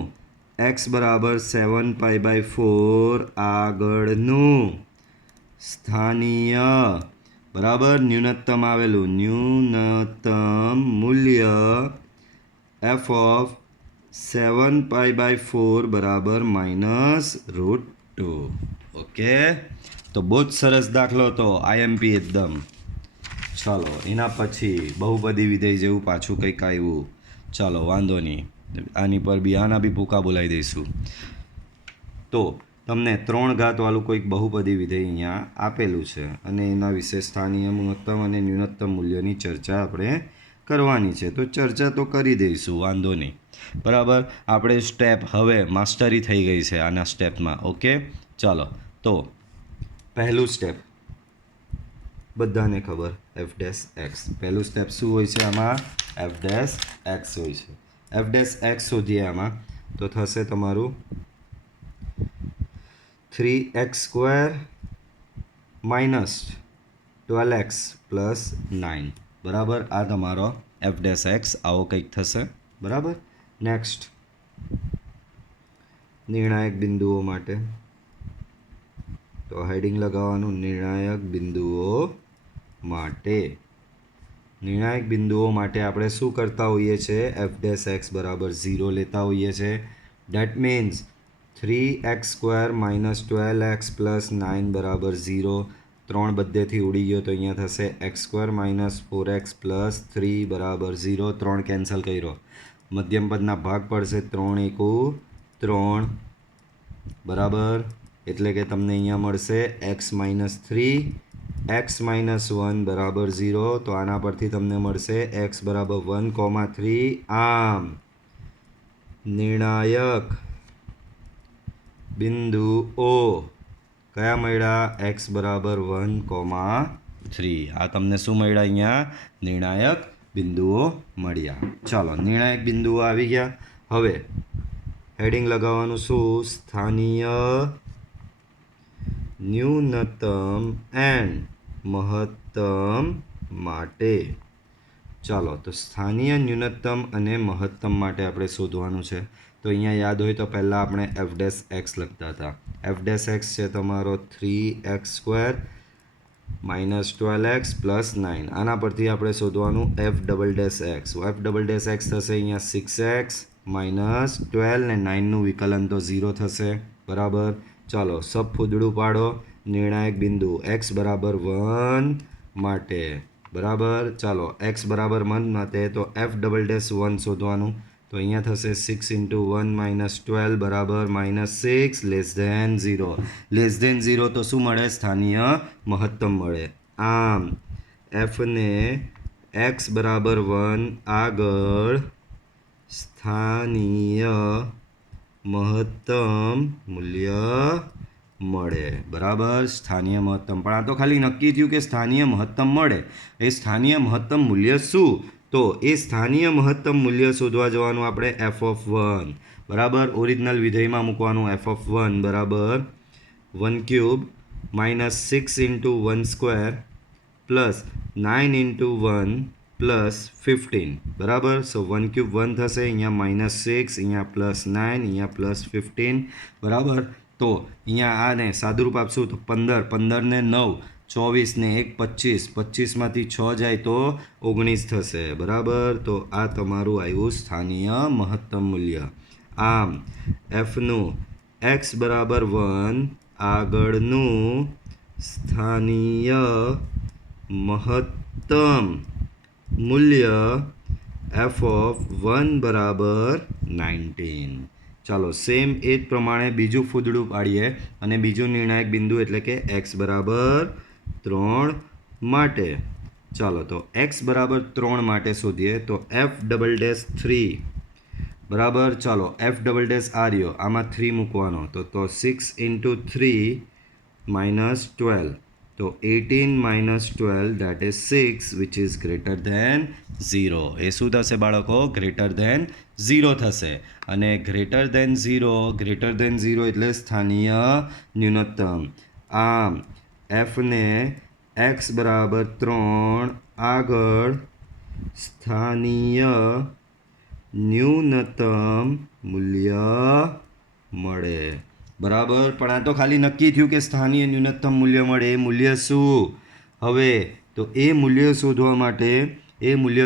x બરાબર 7π/4 આગળનું સ્થાનીય બરાબર ન્યૂનતમ આવેલું ન્યૂનતમ મૂલ્ય એફ ઓફ 7π/4 બરાબર -√2. ઓકે, તો બહુ જ સરસ દાખલો હતો, આઈએમપી એકદમ. ચાલો એના પછી બહુપદી વિધેય જેવું પાછું કંઈક આવ્યું. ચાલો વાંધો નહીં, આની પર બી આના બી ભૂકા બોલાવી દઈશું. તો તમને 3 ઘાતવાળું કોઈક બહુપદી વિધેય અહીંયા આપેલું છે અને એના વિશે સ્થાનીય મહત્તમ અને ન્યૂનતમ મૂલ્યની ચર્ચા આપણે કરવાની છે. તો ચર્ચા તો કરી દઈશું, વાંધો નહીં. બરાબર, આપણે સ્ટેપ હવે માસ્ટરી થઈ ગઈ છે આના સ્ટેપમાં. ઓકે, ચાલો તો પહેલું સ્ટેપ બધાને ખબર f'(x). પહેલું સ્ટેપ શું હોય છે આમાં? f'(x) હોય છે. f'(x) શોધીએ આમાં તો થશે તમારું 3x² માઇનસ 12x પ્લસ 9 બરાબર. આ તમારો f'(x) આવો કંઈક થશે બરાબર. નેક્સ્ટ નિર્ણાયક બિંદુઓ માટે તો હેડિંગ લગાવવાનું નિર્ણાયક બિંદુઓ માટે. નિર્ણાયક બિંદુઓ માટે આપણે શું કરતા હોઈએ છીએ? f'(x) બરાબર 0 લેતા હોઈએ છીએ. Date means 3x² minus 12x plus 9 બરાબર 0. 3 બધેથી ઉડી ગયો તો અહીંયા થશે x² માઇનસ 4x પ્લસ 3 બરાબર 0. 3 કેન્સલ કર્યો, મધ્યમ પદના ભાગ પડશે 3 × 3 બરાબર, એટલે કે તમને અહીંયા મળશે x માઇનસ 3 x માઇનસ 1 બરાબર 0. તો આના પરથી તમને મળશે x બરાબર 1,3. આમ નિર્ણાયક બિંદુઓ કયા મળ્યા? x બરાબર 1,3. આ તમને શું મળ્યા? અહીંયા નિર્ણાયક બિંદુઓ મળ્યા. ચાલો નિર્ણાયક બિંદુઓ આવી ગયા. હવે હેડિંગ લગાવવાનું શું? સ્થાનીય ન્યૂનતમ એન્ડ મહત્તમ માટે. ચાલો તો સ્થાનીય ન્યૂનતમ અને મહત્તમ માટે આપણે શોધવાનું છે. તો અહીંયા યાદ હોય તો પહેલાં આપણે f'(x) લખતા હતા. f'(x) છે તમારો 3x² માઇનસ 12x પ્લસ 9. આના પરથી આપણે શોધવાનું f'(x). f'(x) થશે અહીંયા 6x માઇનસ 12 ને 9નું વિકલન તો 0 થશે બરાબર. ચાલો સબ ફૂદડું પાડો નિર્ણાયક બિંદુ x બરાબર 1 માટે બરાબર. ચાલો x બરાબર 1 માટે તો f'(1) શોધવાનું. તો અહીંયા થશે 6 × 1 માઇનસ 12 બરાબર -6 <0. <0 તો શું મળે? સ્થાનીય મહત્તમ મળે. આમ એફને x બરાબર 1 આગળ સ્થાનીય મહત્તમ મૂલ્ય મળે બરાબર. સ્થાનીય મહત્તમ, પણ આ તો ખાલી નક્કી થયું કે સ્થાનીય મહત્તમ મળે. એ સ્થાનીય મહત્તમ મૂલ્ય શું? તો એ સ્થાનીય મહત્તમ મૂલ્ય શોધવા જવાનું આપણે f(1) બરાબર. ઓરિજિનલ વિધેયમાં મૂકવાનું f(1) બરાબર 1³ માઇનસ 6 × 1² પ્લસ 9 × 1 પ્લસ 15 બરાબર. સો 1 ક્યુબ 1 થશે, અહીંયા -6, અહીંયા +9, અહીંયા +15 બરાબર. તો અહીંયા આને સાદુરૂપ આપશું તો 15, 15 ને 9, 24 ને 1 25, 25માંથી 6 જાય તો 19 થશે બરાબર. તો આ તમારું આવ્યું સ્થાનીય મહત્તમ મૂલ્ય. આમ એફનું x બરાબર 1 આગળનું સ્થાનીય મહત્તમ મૂલ્ય f(1) બરાબર 19. ચાલો સેમ એ જ પ્રમાણે બીજું ફૂદડું પાડીએ અને બીજું નિર્ણાયક બિંદુ એટલે કે x બરાબર 3 માટે. ચાલો તો x બરાબર 3 માટે શોધીએ તો f'3 બરાબર. ચાલો f' આ રહ્યો, આમાં 3 મૂકવાનો તો 6 × 3 -12. તો 18 - 12 that is 6 which is greater than 0. એ શું થશે બાળકો? ગ્રેટર ધેન 0 થશે. અને ગ્રેટર ધેન 0 એટલે સ્થાનીય ન્યૂનતમ. આમ એફને x બરાબર 3 આગળ સ્થાનીય ન્યૂનતમ મૂલ્ય મળે બરાબર. પણ આ તો ખાલી નક્કી થયું કે સ્થાનીય ન્યૂનતમ મૂલ્ય મળે. એ મૂલ્ય શું? હવે તો એ મૂલ્ય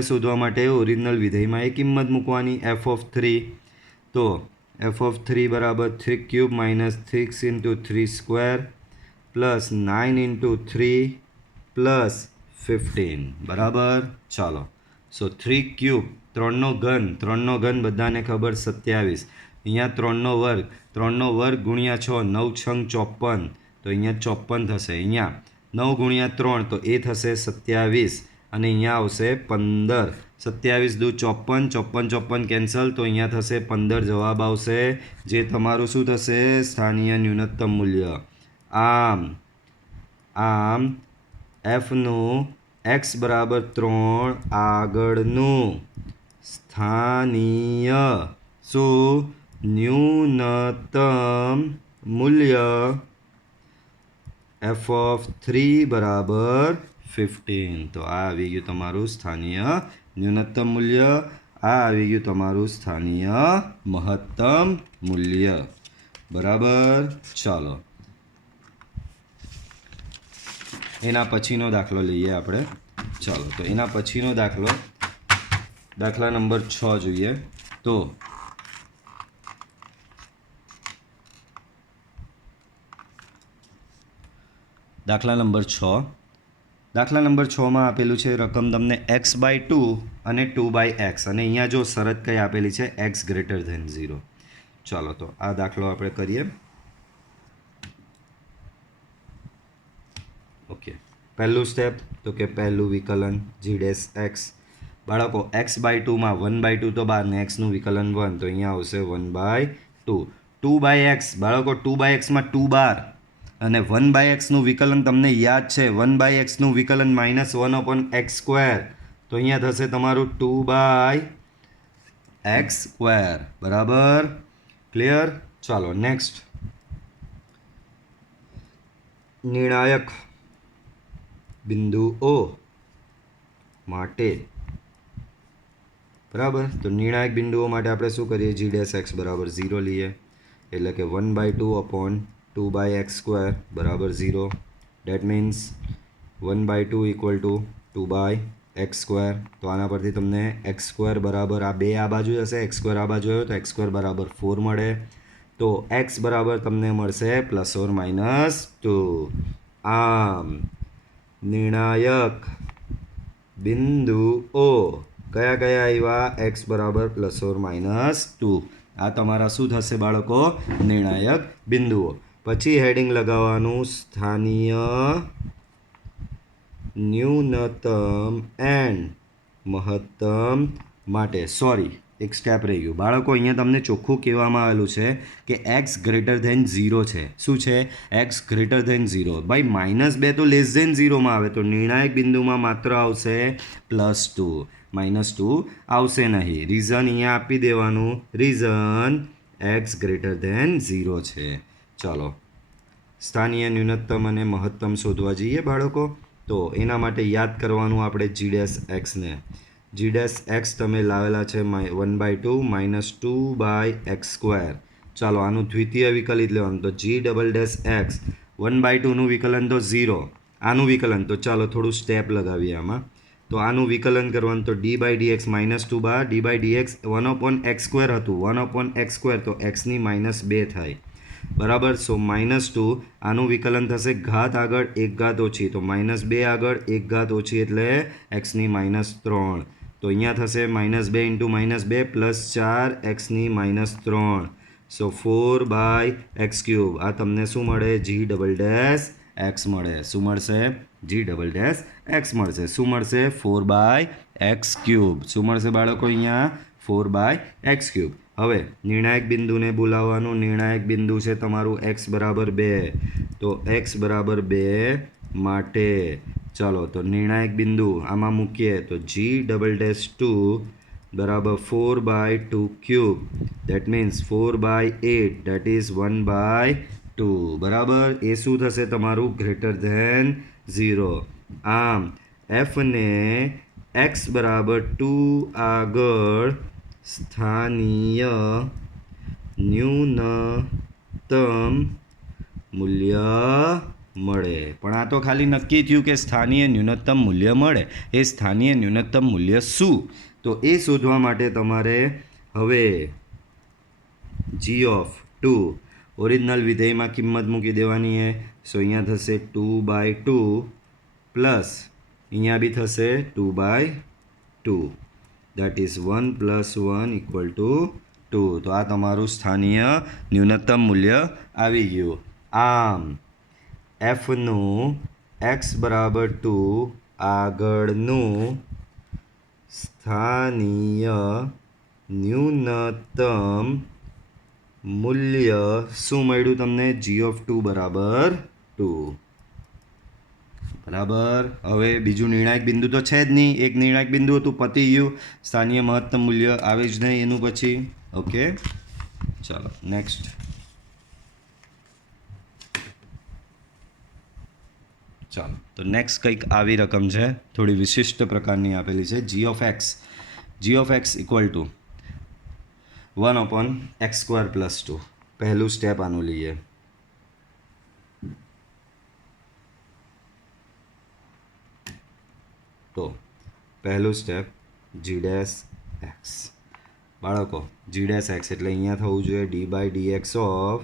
શોધવા માટે ઓરિજિનલ વિધેયમાં એ કિંમત મૂકવાની f(3). તો f(3) બરાબર 3³ -6 × 3² પ્લસ 9 × 3 પ્લસ 15 બરાબર. ચાલો સો 3³ 3 ઘન બધાને ખબર 27. અહીંયા 3 વર્ગ ગુણ્યા 6, 9 × 6 = 54. તો અહીંયા 54 થશે. અહીંયા 9 × 3 તો એ થશે 27 અને અહીંયા આવશે 15. 27 દુ 54, 54 કેન્સલ તો અહીંયા થશે 15 જવાબ આવશે, જે તમારું શું થશે? સ્થાનીય ન્યૂનતમ મૂલ્ય. આમ એફનું x બરાબર 3 આગળનું સ્થાનીય ન્યૂનતમ મૂલ્ય f(3) બરાબર 15. તો આ આવી ગયું તમારું સ્થાનીય ન્યૂનતમ મૂલ્ય. આ આવી ગયું તમારું સ્થાનીય મહત્તમ મૂલ્ય બરાબર. ચાલો એના પછીનો દાખલો લઈએ આપણે. ચાલો તો એના પછીનો દાખલા નંબર 6 જોઈએ. તો દાખલા નંબર 6માં આપેલું છે રકમ તમને x/2 અને 2/x અને અહીંયા જો શરત કઈ આપેલી છે x greater than 0. ચાલો તો આ દાખલો આપણે કરીએ. ઓકે, પહેલું સ્ટેપ તો કે પહેલું વિકલન g'(x). બાળકો x/2 માં 1/2 તો બહાર ને x નું વિકલન 1 તો અહીંયા આવશે 1/2. 2/x બાળકો 2/x માં 2 બાર અને 1/x નું વિકલન તમને યાદ છે 1/x નું વિકલન -1/x². તો અહીંયા થશે તમારું 2/x². બરાબર, ક્લિયર. ચાલો નેક્સ્ટ નિર્ણાયક બિંદુઓ માટે. બરાબર, તો નિર્ણાયક બિંદુઓ માટે આપણે શું કરીએ? g'(x) બરાબર 0 લઈએ એટલે કે 1/2/2/x² બરાબર 0. Date means 1/2 = 2/x². તો આના પરથી તમને x² બરાબર આ બે આ બાજુ હશે, x² આ બાજુ આવ્યો તો x² બરાબર 4 મળે. તો x બરાબર તમને મળશે ±2. આમ નિર્ણાયક બિંદુઓ કયા આવ્યા? x બરાબર ±2. આ તમારા શું થશે બાળકો? નિર્ણાયક બિંદુઓ. પછી હેડિંગ લગાવવાનું સ્થાનીય ન્યૂનતમ એન્ડ મહત્તમ માટે. સોરી, એક સ્ટેપ રહી ગયું બાળકો. અહીંયા તમને ચોખ્ખું કહેવામાં આવેલું છે કે x greater than 0 છે. શું છે? x greater than 0. ભાઈ -2 તો <0 માં આવે તો નિર્ણાયક બિંદુમાં માત્ર આવશે +2. -2 આવશે નહીં. રીઝન અહીંયા આપી દેવાનું. રીઝન x greater than 0 છે. ચાલો સ્થાનીય ન્યૂનતમ અને મહત્તમ શોધવા જઈએ બાળકો. તો એના માટે યાદ કરવાનું આપણે જી ડેશ એક્સને. જી ડેશ એક્સ તમે લાવેલા છે 1/2 -2/x². ચાલો આનું દ્વિતીય વિકલિત લેવાનું. તો જી ડબલ ડેશ એક્સ 1/2નું વિકલન તો 0. આનું વિકલન તો ચાલો થોડું સ્ટેપ લગાવીએ આમાં. તો આનું વિકલન કરવાનું તો d/dx -2 d/dx 1/x² હતું. 1/x² તો એક્સની -2 થાય. બરાબર. સો -2 આનું વિકલન થશે ઘાત આગળ 1 ઘાત ઓછી. તો -2 આગળ 1 ઘાત ઓછી એટલે એક્સની -3. તો અહીંયા થશે -2 × -2 +4 એક્સની -3. સો 4/x³ આ તમને શું મળે? જી ડબલ ડેશ એક્સ મળે. શું મળશે? જી ડબલ ડેશ એક્સ મળશે. શું મળશે? 4/x³. શું મળશે બાળકો અહીંયા? 4/x³. હવે નિર્ણાયક બિંદુને બોલાવવાનું. નિર્ણાયક બિંદુ છે તમારું x બરાબર 2. તો x બરાબર 2 માટે ચાલો તો નિર્ણાયક બિંદુ આમાં મૂકીએ તો g2 બરાબર 4/2³. That means 4/8 that is 1/2. બરાબર. એ શું થશે તમારું? >0. આમ એફને x બરાબર 2 આગળ સ્થાનીય ન્યૂનતમ મૂલ્ય મળે. પણ આ તો ખાલી નક્કી થયું કે સ્થાનીય ન્યૂનતમ મૂલ્ય મળે. એ સ્થાનીય ન્યૂનતમ મૂલ્ય શું? તો એ શોધવા માટે તમારે હવે g(2) ઓરિજિનલ વિધેયમાં કિંમત મૂકી દેવાની છે. સો અહીંયા થશે 2/2 પ્લસ અહીંયા બી થશે 2/2. That is 1 + 1 = 2. તો આ તમારું સ્થાનીય ન્યૂનતમ મૂલ્ય આવી ગયું. આમ એફનું x બરાબર 2 આગળનું સ્થાનીય ન્યૂનતમ મૂલ્ય શું મળ્યું તમને? g(2) બરાબર 2. બરાબર. હવે બીજું નિર્ણાયક બિંદુ તો છે જ નહીં. એક નિર્ણાયક બિંદુ હતું, પતી ગયું. સ્થાનીય મહત્તમ મૂલ્ય આવે જ નહીં એનું પછી. ઓકે, ચાલો નેક્સ્ટ. ચાલો તો નેક્સ્ટ કંઈક આવી રકમ છે, થોડી વિશિષ્ટ પ્રકારની આપેલી છે. g(x) = 1/x² + 2. પહેલું સ્ટેપ આનું લઈએ. તો પહેલું સ્ટેપ g(x). બાળકો g(x) એટલે અહીંયા થવું જોઈએ d/dx ઓફ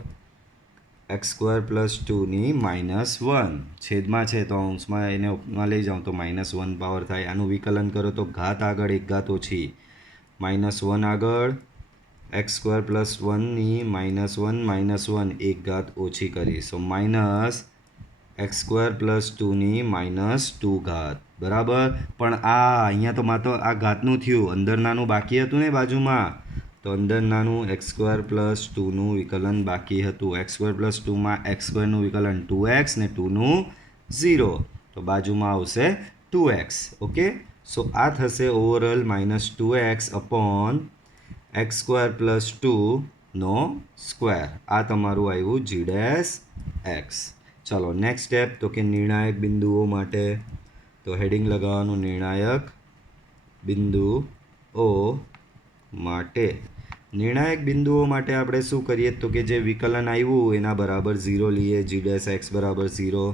x² + 2 ની -1. છેદમાં છે તો અંશમાં એને ઉપમાં લઈ જાઉં તો -1 પાવર થાય. આનું વિકલન કરો તો ઘાત આગળ 1 ઘાત ઓછી. -1 આગળ x² + 1 ની -1 1 ઘાત ઓછી કરી. સો -x² + 2 ની -2 ઘાત. બરાબર. પણ આ અહીંયા તો માત્ર આ ઘાતનું થયું, અંદર નાનું બાકી હતું ને બાજુમાં. તો અંદર નાનું x² + 2નું વિકલન બાકી હતું. x² + 2માં x²નું વિકલન 2x ને 2નું 0. તો બાજુમાં આવશે 2x. ઓકે. સો આ થશે ઓવરઓલ -2x અપોન x² + 2નો સ્ક્વેર. આ તમારું આવ્યું g(x). ચાલો નેક્સ્ટ સ્ટેપ. તો કે નિર્ણાયક બિંદુઓ માટે તો હેડિંગ લગાવવાનું નિર્ણાયક બિંદુઓ માટે. નિર્ણાયક બિંદુઓ માટે આપણે શું કરીએ? તો કે જે વિકલન આવ્યું એના બરાબર 0 લઈએ. g(x) બરાબર 0.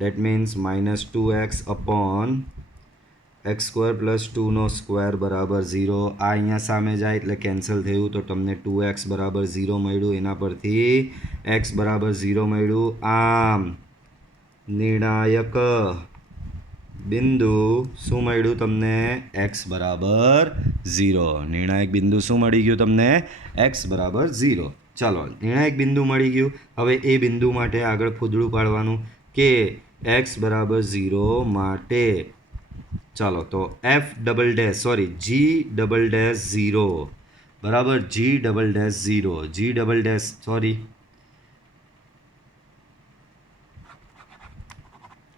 That means -2x upon x² + 2નો સ્ક્વેર બરાબર 0. આ અહીંયા સામે જાય એટલે કેન્સલ થયું. તો તમને 2x બરાબર 0 મળ્યું. એના પરથી x બરાબર 0 મળ્યું. આમ નિર્ણાયક બિંદુ શું મળ્યું તમને? x બરાબર 0. નિર્ણાયક બિંદુ શું મળી ગયું તમને? x બરાબર 0. ચાલો નિર્ણાયક બિંદુ મળી ગયું. હવે એ બિંદુ માટે આગળ ફૂદડું પાડવાનું કે x બરાબર 0 માટે. ચાલો તો g(0) બરાબર g(0)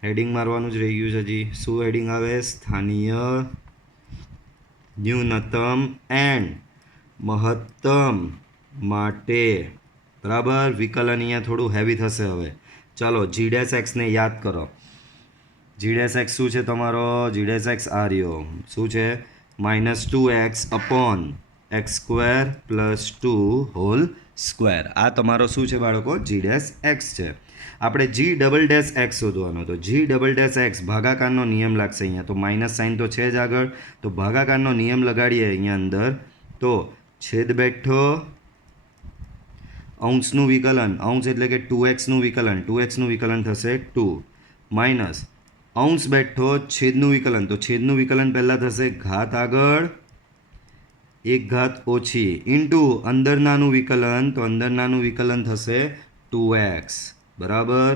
હેડિંગ મારવાનું જ રહી ગયું છે હજી. શું હેડિંગ આવે? સ્થાનીય ન્યૂનતમ એન્ડ મહત્તમ માટે. બરાબર. વિકલન અહીંયા થોડું હેવી થશે. હવે ચાલો g(x) ને યાદ કરો. જી ડેશ એક્સ શું છે તમારો? જી ડેશ એક્સ આ રહ્યો શું છે? -2x upon x square plus 2 whole square. આ તમારો શું છે બાળકો? જી ડેશ એક્સ છે. આપણે જી ડબલ ડેશ એક્સ શોધવાનો. તો જી ડબલ ડેશ એક્સ ભાગાકારનો નિયમ લાગશે અહીંયા. તો માઇનસ સાઇન તો છે જ આગળ, તો ભાગાકારનો નિયમ લગાડીએ અહીંયા અંદર. તો છેદ બેઠો અંશનું વિકલન, અંશ એટલે કે 2xનું વિકલન, 2xનું વિકલન થશે 2 માઇનસ અંશ બેઠો છેદનું વિકલન, તો છેદનું વિકલન પહેલાં થશે ઘાત આગળ 1 ઘાત ઓછી ઇન્ટુ અંદરનાનું વિકલન, તો અંદરનાનું વિકલન થશે 2x બરાબર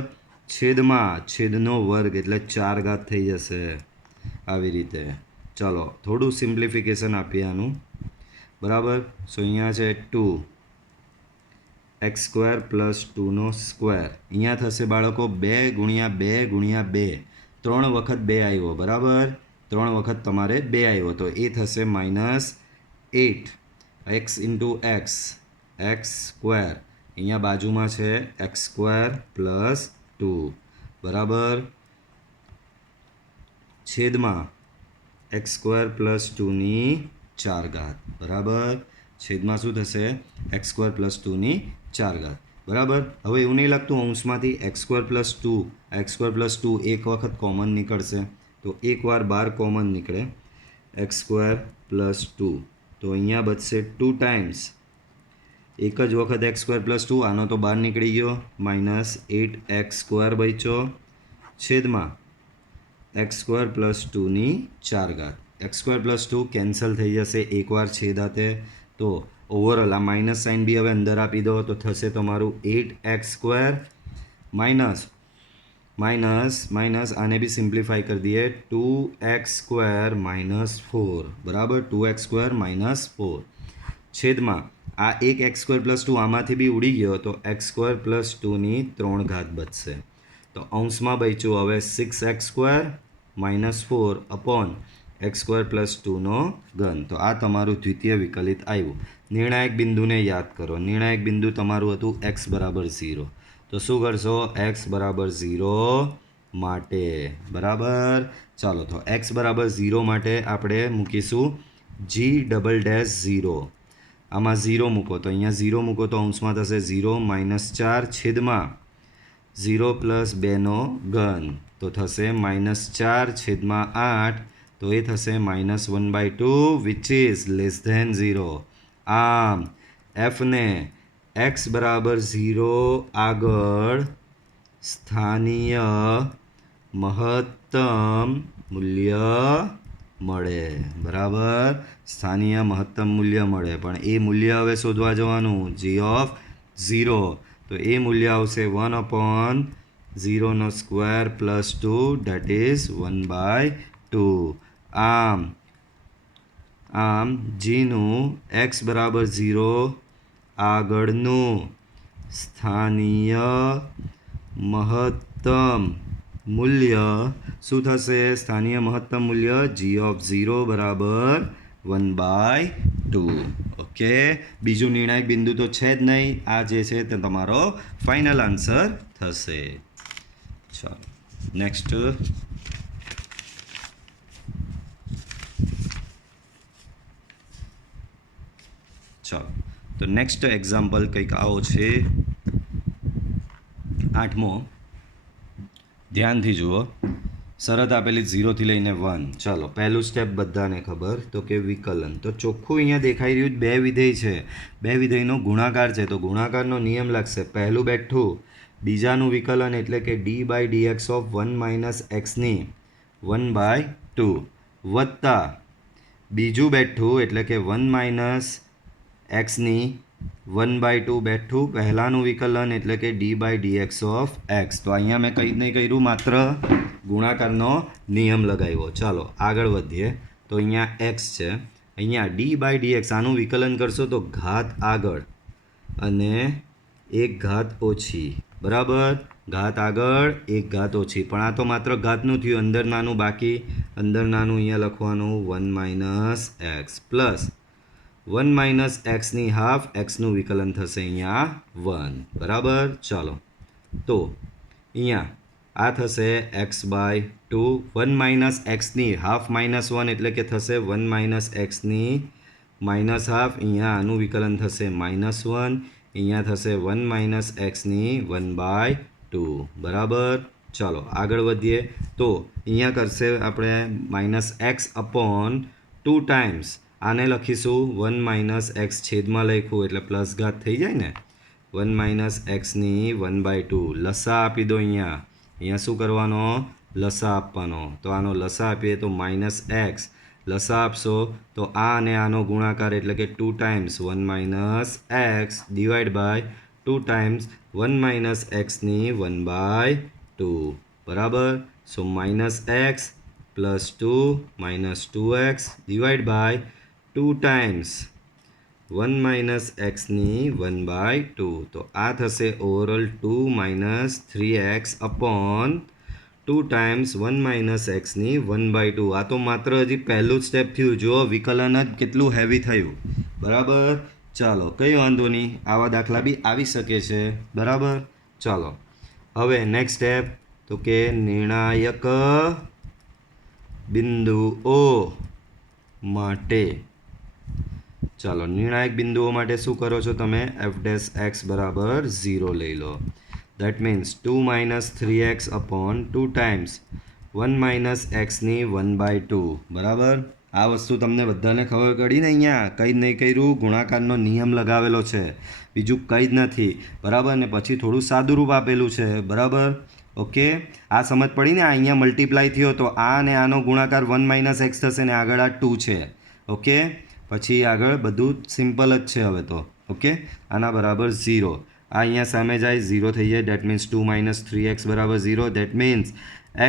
છેદમાં છેદનો વર્ગ એટલે 4 ઘાત થઈ જશે આવી રીતે. ચાલો થોડું સિમ્પ્લિફિકેશન આપીએ આનું બરાબર. સો અહીંયા છે 2 એક્સ સ્ક્વેર પ્લસ 2નો સ્ક્વેર. અહીંયા થશે બાળકો 2 ગુણ્યા 2 ગુણ્યા 2, 3 વખત 2 આવ્યો બરાબર, 3 વખત તમારે 2 આવ્યો તો એ થશે -8 x into x, x square. અહીંયા બાજુમાં છે એક્સ સ્ક્વેર પ્લસ 2 બરાબર છેદમાં એક્સ સ્ક્વેર પ્લસ 2ની 4 ઘાત બરાબર છેદમાં શું થશે? એક્સ સ્ક્વેર પ્લસ 2ની 4 ઘાત બરાબર. હવે એવું નહીં લાગતું અંશમાંથી x square plus 2, x square plus 2 એક વખત કોમન નીકળશે, તો એકવાર બાર કોમન નીકળે એક્સ સ્ક્વેર પ્લસ 2, તો અહીંયા બચશે 2 ટાઈમ્સ એક જ વખત એક્સ સ્ક્વેર પ્લસ 2, આનો તો બહાર નીકળી ગયો, -8 એક્સ સ્ક્વેર બચ્યો છેદમાં એક્સ સ્ક્વેર પ્લસ 2ની 4 ઘાત. એક્સ સ્ક્વેર પ્લસ 2 કેન્સલ થઈ જશે એકવાર છેદ હાથે, તો ઓવરઓલ આ માઇનસ સાઇન બી હવે અંદર આપી દો તો થશે તમારું 8x સ્ક્વેર માઇનસ આને બી સિમ્પ્લિફાઈ કરી દઈએ 2x સ્ક્વેર -4 બરાબર 2x સ્ક્વેર -4 છેદમાં આ એક એક્સ સ્ક્વેર પ્લસ 2 આમાંથી બી ઉડી ગયો તો એક્સ સ્ક્વેર પ્લસ 2ની 3 ઘાત બચશે. તો અંશમાં બચ્યું હવે 6x square -4 upon x square plus 2નો ઘન. તો આ તમારું દ્વિતીય વિકલિત આવ્યું. નિર્ણાયક બિંદુને યાદ કરો. નિર્ણાયક બિંદુ તમારું હતું x બરાબર 0. તો શું કરશો? x બરાબર 0 માટે બરાબર. ચાલો તો x બરાબર 0 માટે આપણે મૂકીશું જી ડબલ ડેશ 0. આમાં 0 મૂકો તો અહીંયા 0 મૂકો તો અંશમાં થશે 0 -4 છેદમાં 0 પ્લસ 2નો ઘન, તો થશે -4 છેદમાં 8, તો એ થશે -1/2 વિચ ઇઝ લેસ ધેન 0. આમ એફને એક્સ બરાબર 0 આગળ સ્થાનીય મહત્તમ મૂલ્ય મળે બરાબર સ્થાનીય મહત્તમ મૂલ્ય મળે. પણ એ મૂલ્ય હવે શોધવા જવાનું જી ઓફ 0, તો એ મૂલ્ય આવશે 1/0નો સ્ક્વેર પ્લસ 2 ડેટ ઇઝ 1/2. આમ જીનું એક્સ બરાબર 0 આગળનું સ્થાનીય મહત્તમ મૂલ્ય શું થશે? સ્થાનીય મહત્તમ મૂલ્ય જી ઓફ 0 બરાબર 1/2. ઓકે, બીજું નિર્ણાયક બિંદુ તો છે જ નહીં. આ જે છે તે તમારો ફાઇનલ આન્સર થશે. ચાલો નેક્સ્ટ. ચાલો તો નેક્સ્ટ એક્ઝામ્પલ કંઈક આવો છે. 8મો, ધ્યાનથી જુઓ. શરત આપેલી 0 થી લઈને 1. ચાલો પહેલું સ્ટેપ બધાને ખબર તો કે વિકલન. તો ચોખ્ખું અહીંયા દેખાઈ રહ્યું બે વિધેય છે, બે વિધેયનો ગુણાકાર છે, તો ગુણાકારનો નિયમ લાગશે. પહેલું બેઠું બીજાનું વિકલન એટલે કે d/dx ઓફ 1 - xની 1/2 વત્તા બીજું બેઠું એટલે કે 1 - xની 1/2 બેઠું પહેલાંનું વિકલન એટલે કે d/dx ઓફ x. તો અહીંયા મેં કંઈ નહીં કર્યું, માત્ર ગુણાકારનો નિયમ લગાવ્યો. ચાલો આગળ વધીએ. તો અહીંયા x છે, અહીંયા d/dx આનું વિકલન કરશો તો ઘાત આગળ અને 1 ઘાત ઓછી બરાબર. ઘાત આગળ 1 ઘાત ઓછી, પણ આ તો માત્ર ઘાતનું થયું, અંદર નાનું બાકી. અંદર નાનું અહીંયા લખવાનું 1 - x પ્લસ 1 - xની હાફ, xનું વિકલન થશે અહીંયા 1 બરાબર. ચાલો તો અહીંયા આ થશે એક્સ બાય 2. 1 માઇનસ એક્સની હાફ માઇનસ 1 એટલે કે થશે 1 માઇનસ એક્સની માઇનસ હાફ. અહીંયા આનું વિકલન થશે -1. અહીંયા થશે 1 માઇનસ એક્સની 1/2. બરાબર. ચાલો આગળ વધીએ. તો અહીંયા કરશે આપણે -x અપોન 2 ટાઈમ્સ આને લખીશું 1 માઇનસ એક્સ છેદમાં લખ્યું એટલે પ્લસ ઘાત થઈ જાય ને. 1 માઇનસ એક્સની 1/2. લસા આપી દો. અહીંયા શું કરવાનો? લસા આપવાનો. તો આનો લસા આપીએ તો -x. લસા આપશો તો આ અને આનો ગુણાકાર એટલે કે 2 times 1 minus x divide by 2 times 1 minus એક્સની 1/2. બરાબર. So -x plus 2 minus 2x divide by 2 times 1 minus એક્સની 1/2. તો આ થશે overall 2 minus 3x upon 2 times 1 minus એક્સની 1/2. આ તો માત્ર હજી પહેલું જ સ્ટેપ થયું. જો વિકલન જ કેટલું હેવી થયું. બરાબર. ચાલો કંઈ વાંધો નહીં, આવા દાખલા બી આવી શકે છે. બરાબર. ચાલો હવે નેક્સ્ટ સ્ટેપ તો કે નિર્ણાયક બિંદુઓ માટે. ચાલો નિર્ણાયક બિંદુઓ માટે શું કરો છો તમે? f' x બરાબર 0 લઈ લો. That means 2 minus 3x upon 2 times 1 minus એક્સની 1/2. બરાબર. આ વસ્તુ તમને બધાને ખબર પડી ને? અહીંયા કંઈ જ નહીં કર્યું, ગુણાકારનો નિયમ લગાવેલો છે, બીજું કંઈ જ નથી. બરાબર. ને પછી થોડું સાદું રૂપ આપેલું છે. બરાબર. ઓકે. આ સમજ પડી ને? અહીંયા મલ્ટીપ્લાય થયો તો આ અને આનો ગુણાકાર 1 માઇનસ એક્સ થશે ને આગળ આ 2 છે. ઓકે. પછી આગળ બધું સિમ્પલ જ છે હવે તો. ઓકે. આના બરાબર 0. આ અહીંયા સામે જાય 0 થઈ જાય. ડેટ મીન્સ 2 માઇનસ 3x બરાબર 0. દેટ મીન્સ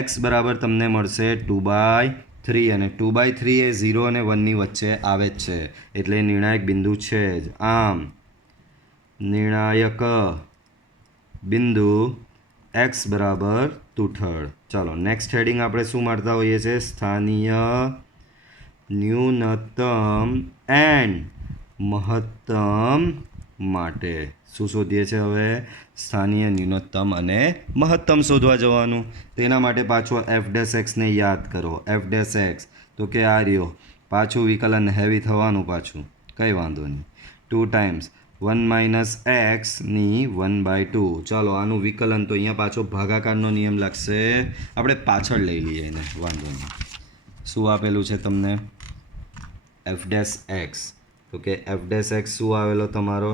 x બરાબર તમને મળશે 2/3 અને 2/3 એ 0 અને 1ની વચ્ચે આવે જ છે એટલે નિર્ણાયક બિંદુ છે જ. આમ નિર્ણાયક બિંદુ x બરાબર 2/3. ચાલો નેક્સ્ટ હેડિંગ આપણે શું મારતા હોઈએ છીએ? સ્થાનીય ન્યૂનતમ એન્ડ મહત્તમ માટે. શું શોધીએ છીએ હવે? સ્થાનીય ન્યૂનતમ અને મહત્તમ શોધવા જવાનું. તેના માટે પાછો f' ને યાદ કરો. f' તો કે આ રહ્યો. પાછું વિકલન હેવી થવાનું પાછું. કંઈ વાંધો નહીં. 2 ટાઈમ્સ 1 માઇનસ એક્સની 1/2. ચાલો આનું વિકલન તો અહીંયા પાછો ભાગાકારનો નિયમ લાગશે. આપણે પાછળ લઈ લઈએ એને, વાંધો નહીં. શું આપેલું છે તમને? f' તો કે f' શું આવેલો તમારો?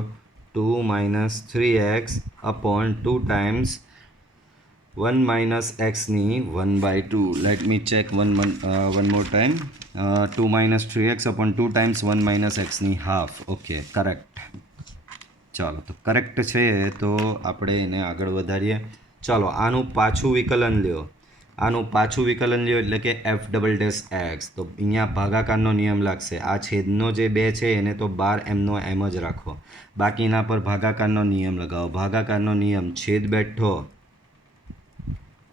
2 minus 3x upon 2 times 1 minus એક્સની 1/2. Let me check one more time. 2 minus 3x upon 2 times 1 minus એક્સની હાફ. Okay, correct. ચાલો તો કરેક્ટ છે તો આપણે એને આગળ વધારીએ. ચાલો આનું પાછું વિકલન લ્યો. આનું પાછું વિકલન લ્યો એટલે કે f''x. તો અહીંયા ભાગાકારનો નિયમ લાગશે. આ છેદનો જે 2 છે એને તો 12 એમનો એમ જ રાખો. બાકીના પર ભાગાકારનો નિયમ લગાવો. ભાગાકારનો નિયમ છેદ બેઠો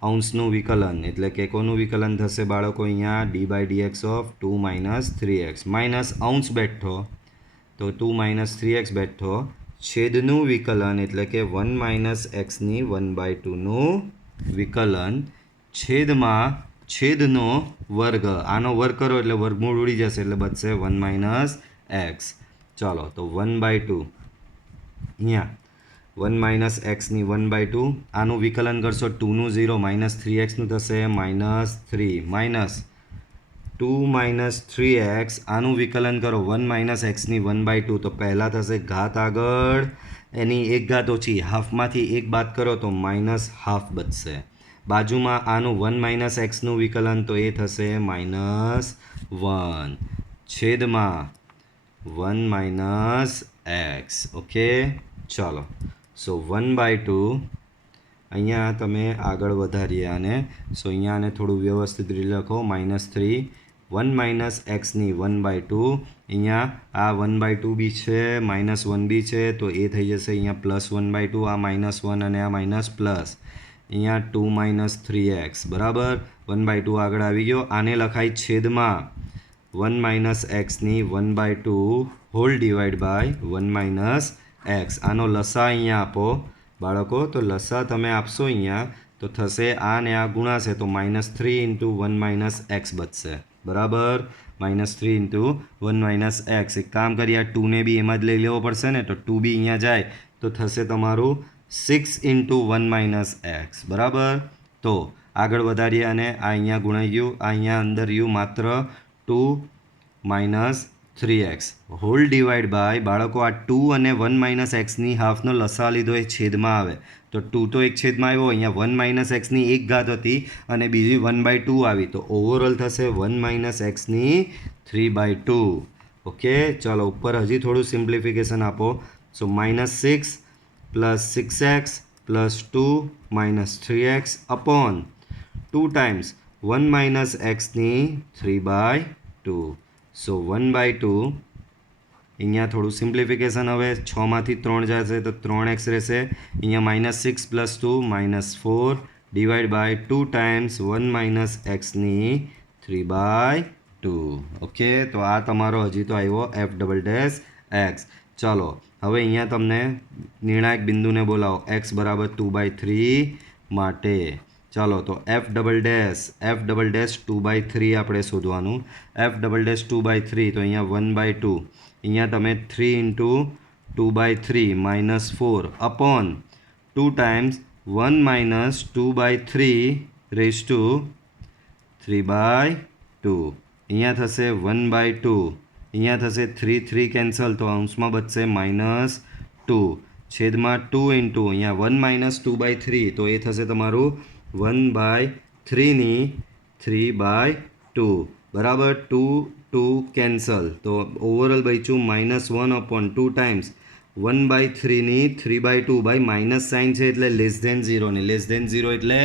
અંશનું વિકલન એટલે કે કોનું વિકલન થશે બાળકો? અહીંયા d/dx of 2 minus 3x minus અંશ બેઠો તો 2 માઇનસ 3x બેઠો છેદનું વિકલન એટલે કે 1 માઇનસ એક્સની 1/2નું વિકલન છેદમાં છેદનો વર્ગ. આનો વર્ગ કરો એટલે વર્ગમૂળ ઉડી જશે એટલે બચશે 1 માઇનસ એક્સ. ચાલો તો 1/2 અહીંયા 1 માઇનસ એક્સની 1/2. આનું વિકલન કરશો 2નું 0 માઇનસ 3xનું થશે -3 માઇનસ 2 માઇનસ 3x. આનું વિકલન કરો 1 માઇનસ એક્સની 1/2 તો પહેલાં થશે ઘાત આગળ એની એક ઘાત ઓછી, હાફમાંથી એક બાદ કરો તો -1/2 બચશે. બાજુમાં આનું 1 માઇનસ એક્સનું વિકલન તો એ થશે -1 છેદમાં 1 માઇનસ એક્સ. ઓકે. ચાલો સો 1/2 અહીંયા તમે આગળ વધારીએ આને. સો અહીંયા આને થોડું વ્યવસ્થિત રીતે લખો. -3 1 માઇનસ એક્સની 1/2. અહીંયા આ 1/2 બી છે, -1 બી છે તો એ થઈ જશે અહીંયા +1/2. આ -1 અને આ માઇનસ પ્લસ. અહીંયા 2 માઇનસ 3x બરાબર 1/2 આગળ આવી ગયો. આને લખાય છેદમાં 1 માઇનસ એક્સની 1/2 whole divide by 1 minus x. આનો લસા અહીંયા આપો બાળકો. તો લસા તમે આપશો અહીંયા તો તો થશે આ ને આ ગુણાશે તો -3 ઇન્ટુ 1 માઇનસ એક્સ બચશે. બરાબર, -3 ઇન્ટુ 1 માઇનસ એક્સ. એક કામ કરીએ, આ 2 ને બી એમાં જ લઈ લેવો પડશે ને, તો 2 બી અહીંયા જાય તો થશે તમારું 6 ઇન્ટુ 1 માઇનસ એક્સ. બરાબર, તો આગળ વધારીએ અને આ અહીંયા ગુણાઈ ગયું, આ અહીંયા અંદર રહ્યું માત્ર 2 minus 3x hall divide by, બાળકો આ 2 અને 1 માઇનસ એક્સની હાફનો લસા લીધો એ છેદમાં આવે તો 2 તો એક છેદમાં આવ્યો, અહીંયા 1 માઇનસ એક્સની એક ઘાત હતી અને બીજી 1/2 આવી, તો ઓવરઓલ થશે 1 માઇનસ એક્સની 3/2. ઓકે, ચાલો ઉપર હજી થોડું સિમ્પ્લિફિકેશન આપો. So -6 plus 6x plus 2 minus 3x upon 2 times 1 minus એક્સની 3/2. સો 1/2. અહીંયા થોડું સિમ્પ્લિફિકેશન, હવે 6માંથી 3 જશે તો 3x રહેશે. અહીંયા -6 plus 2 -4 divide by 2 times 1 minus એક્સની 3/2. ઓકે, તો આ તમારો હજી તો આવ્યો f ડબલ ડેશ એક્સ. ચાલો હવે અહીંયા તમને નિર્ણાયક બિંદુને બોલાવો x બરાબર 2/3 માટે. ચાલો તો f ડબલ ડેશ 2/3 આપણે શોધવાનું. f ડબલ ડેશ 2/3 તો અહીંયા 1/2, અહીંયા તમે 3 into 2/3 -4 upon 2 times 1 minus 2/3 raise to 3/2. અહીંયા થશે 1/2, અહીંયા થશે 3 કેન્સલ તો અંશમાં બચશે -2 છેદમાં 2 ઇન્ટુ અહીંયા 1 માઇનસ 2/3 તો એ થશે તમારું 1/3ની 3/2. બરાબર, 2 કેન્સલ તો ઓવરઓલ બચ્યું -1 અપોન 2 ટાઈમ્સ 1/3ની 3/2 બાય માઇનસ સાઇન છે એટલે લેસ ધેન 0 ને લેસ ધેન 0 એટલે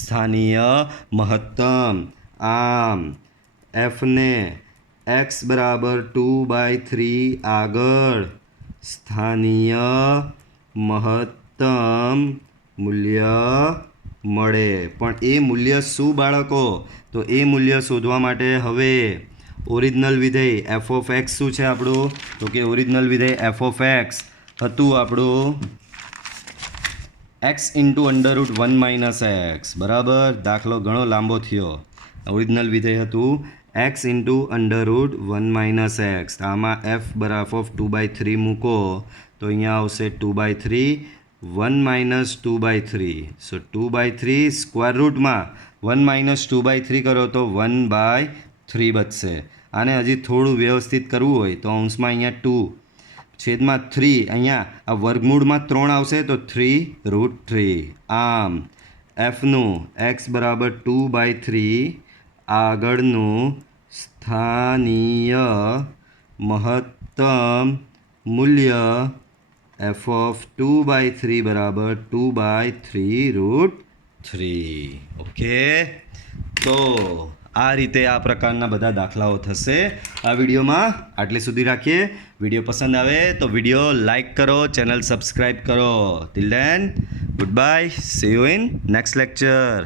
સ્થાનીય મહત્તમ. આમ એફને x બરાબર 2/3 આગળ સ્થાનીય મહત્તમ મૂલ્ય મળે. પણ એ મૂલ્ય શું બાળકો? તો એ મૂલ્ય શોધવા માટે હવે ઓરિજિનલ વિધેય f ઓફ x શું છે આપણું? તો કે ઓરિજિનલ વિધેય f ઓફ x હતું આપણું x ઇન્ટુ √1 માઇનસ એક્સ. બરાબર, દાખલો ઘણો લાંબો થયો. ઓરિજિનલ વિધેય હતું x ઇન્ટુ √1 માઇનસ એક્સ. આમાં f બરાબર ઓફ 2/3 મૂકો તો અહીંયા આવશે 2/3 1 માઇનસ 2/3. સો 2/3 સ્ક્વેર રૂટમાં 1 માઇનસ 2/3 કરો તો 1/3 બચશે. આને હજી થોડું વ્યવસ્થિત કરવું હોય તો અંશમાં અહીંયા 2 છેદમાં 3, અહીંયા આ વર્ગમૂળમાં 3 આવશે તો 3√3. આમ એફનું x બરાબર 2/3 આગળનું સ્થાનીય મહત્તમ મૂલ્ય f ઓફ 2/3 બરાબર 2/3√3. ઓકે, તો આ રીતે આ પ્રકારના બધા દાખલાઓ થશે આ વિડીયોમાં. આટલે સુધી રાખીએ. વિડીયો પસંદ આવે તો વિડીયો લાઈક કરો, ચેનલ સબસ્ક્રાઈબ કરો. Till then good bye, C you in next lecture.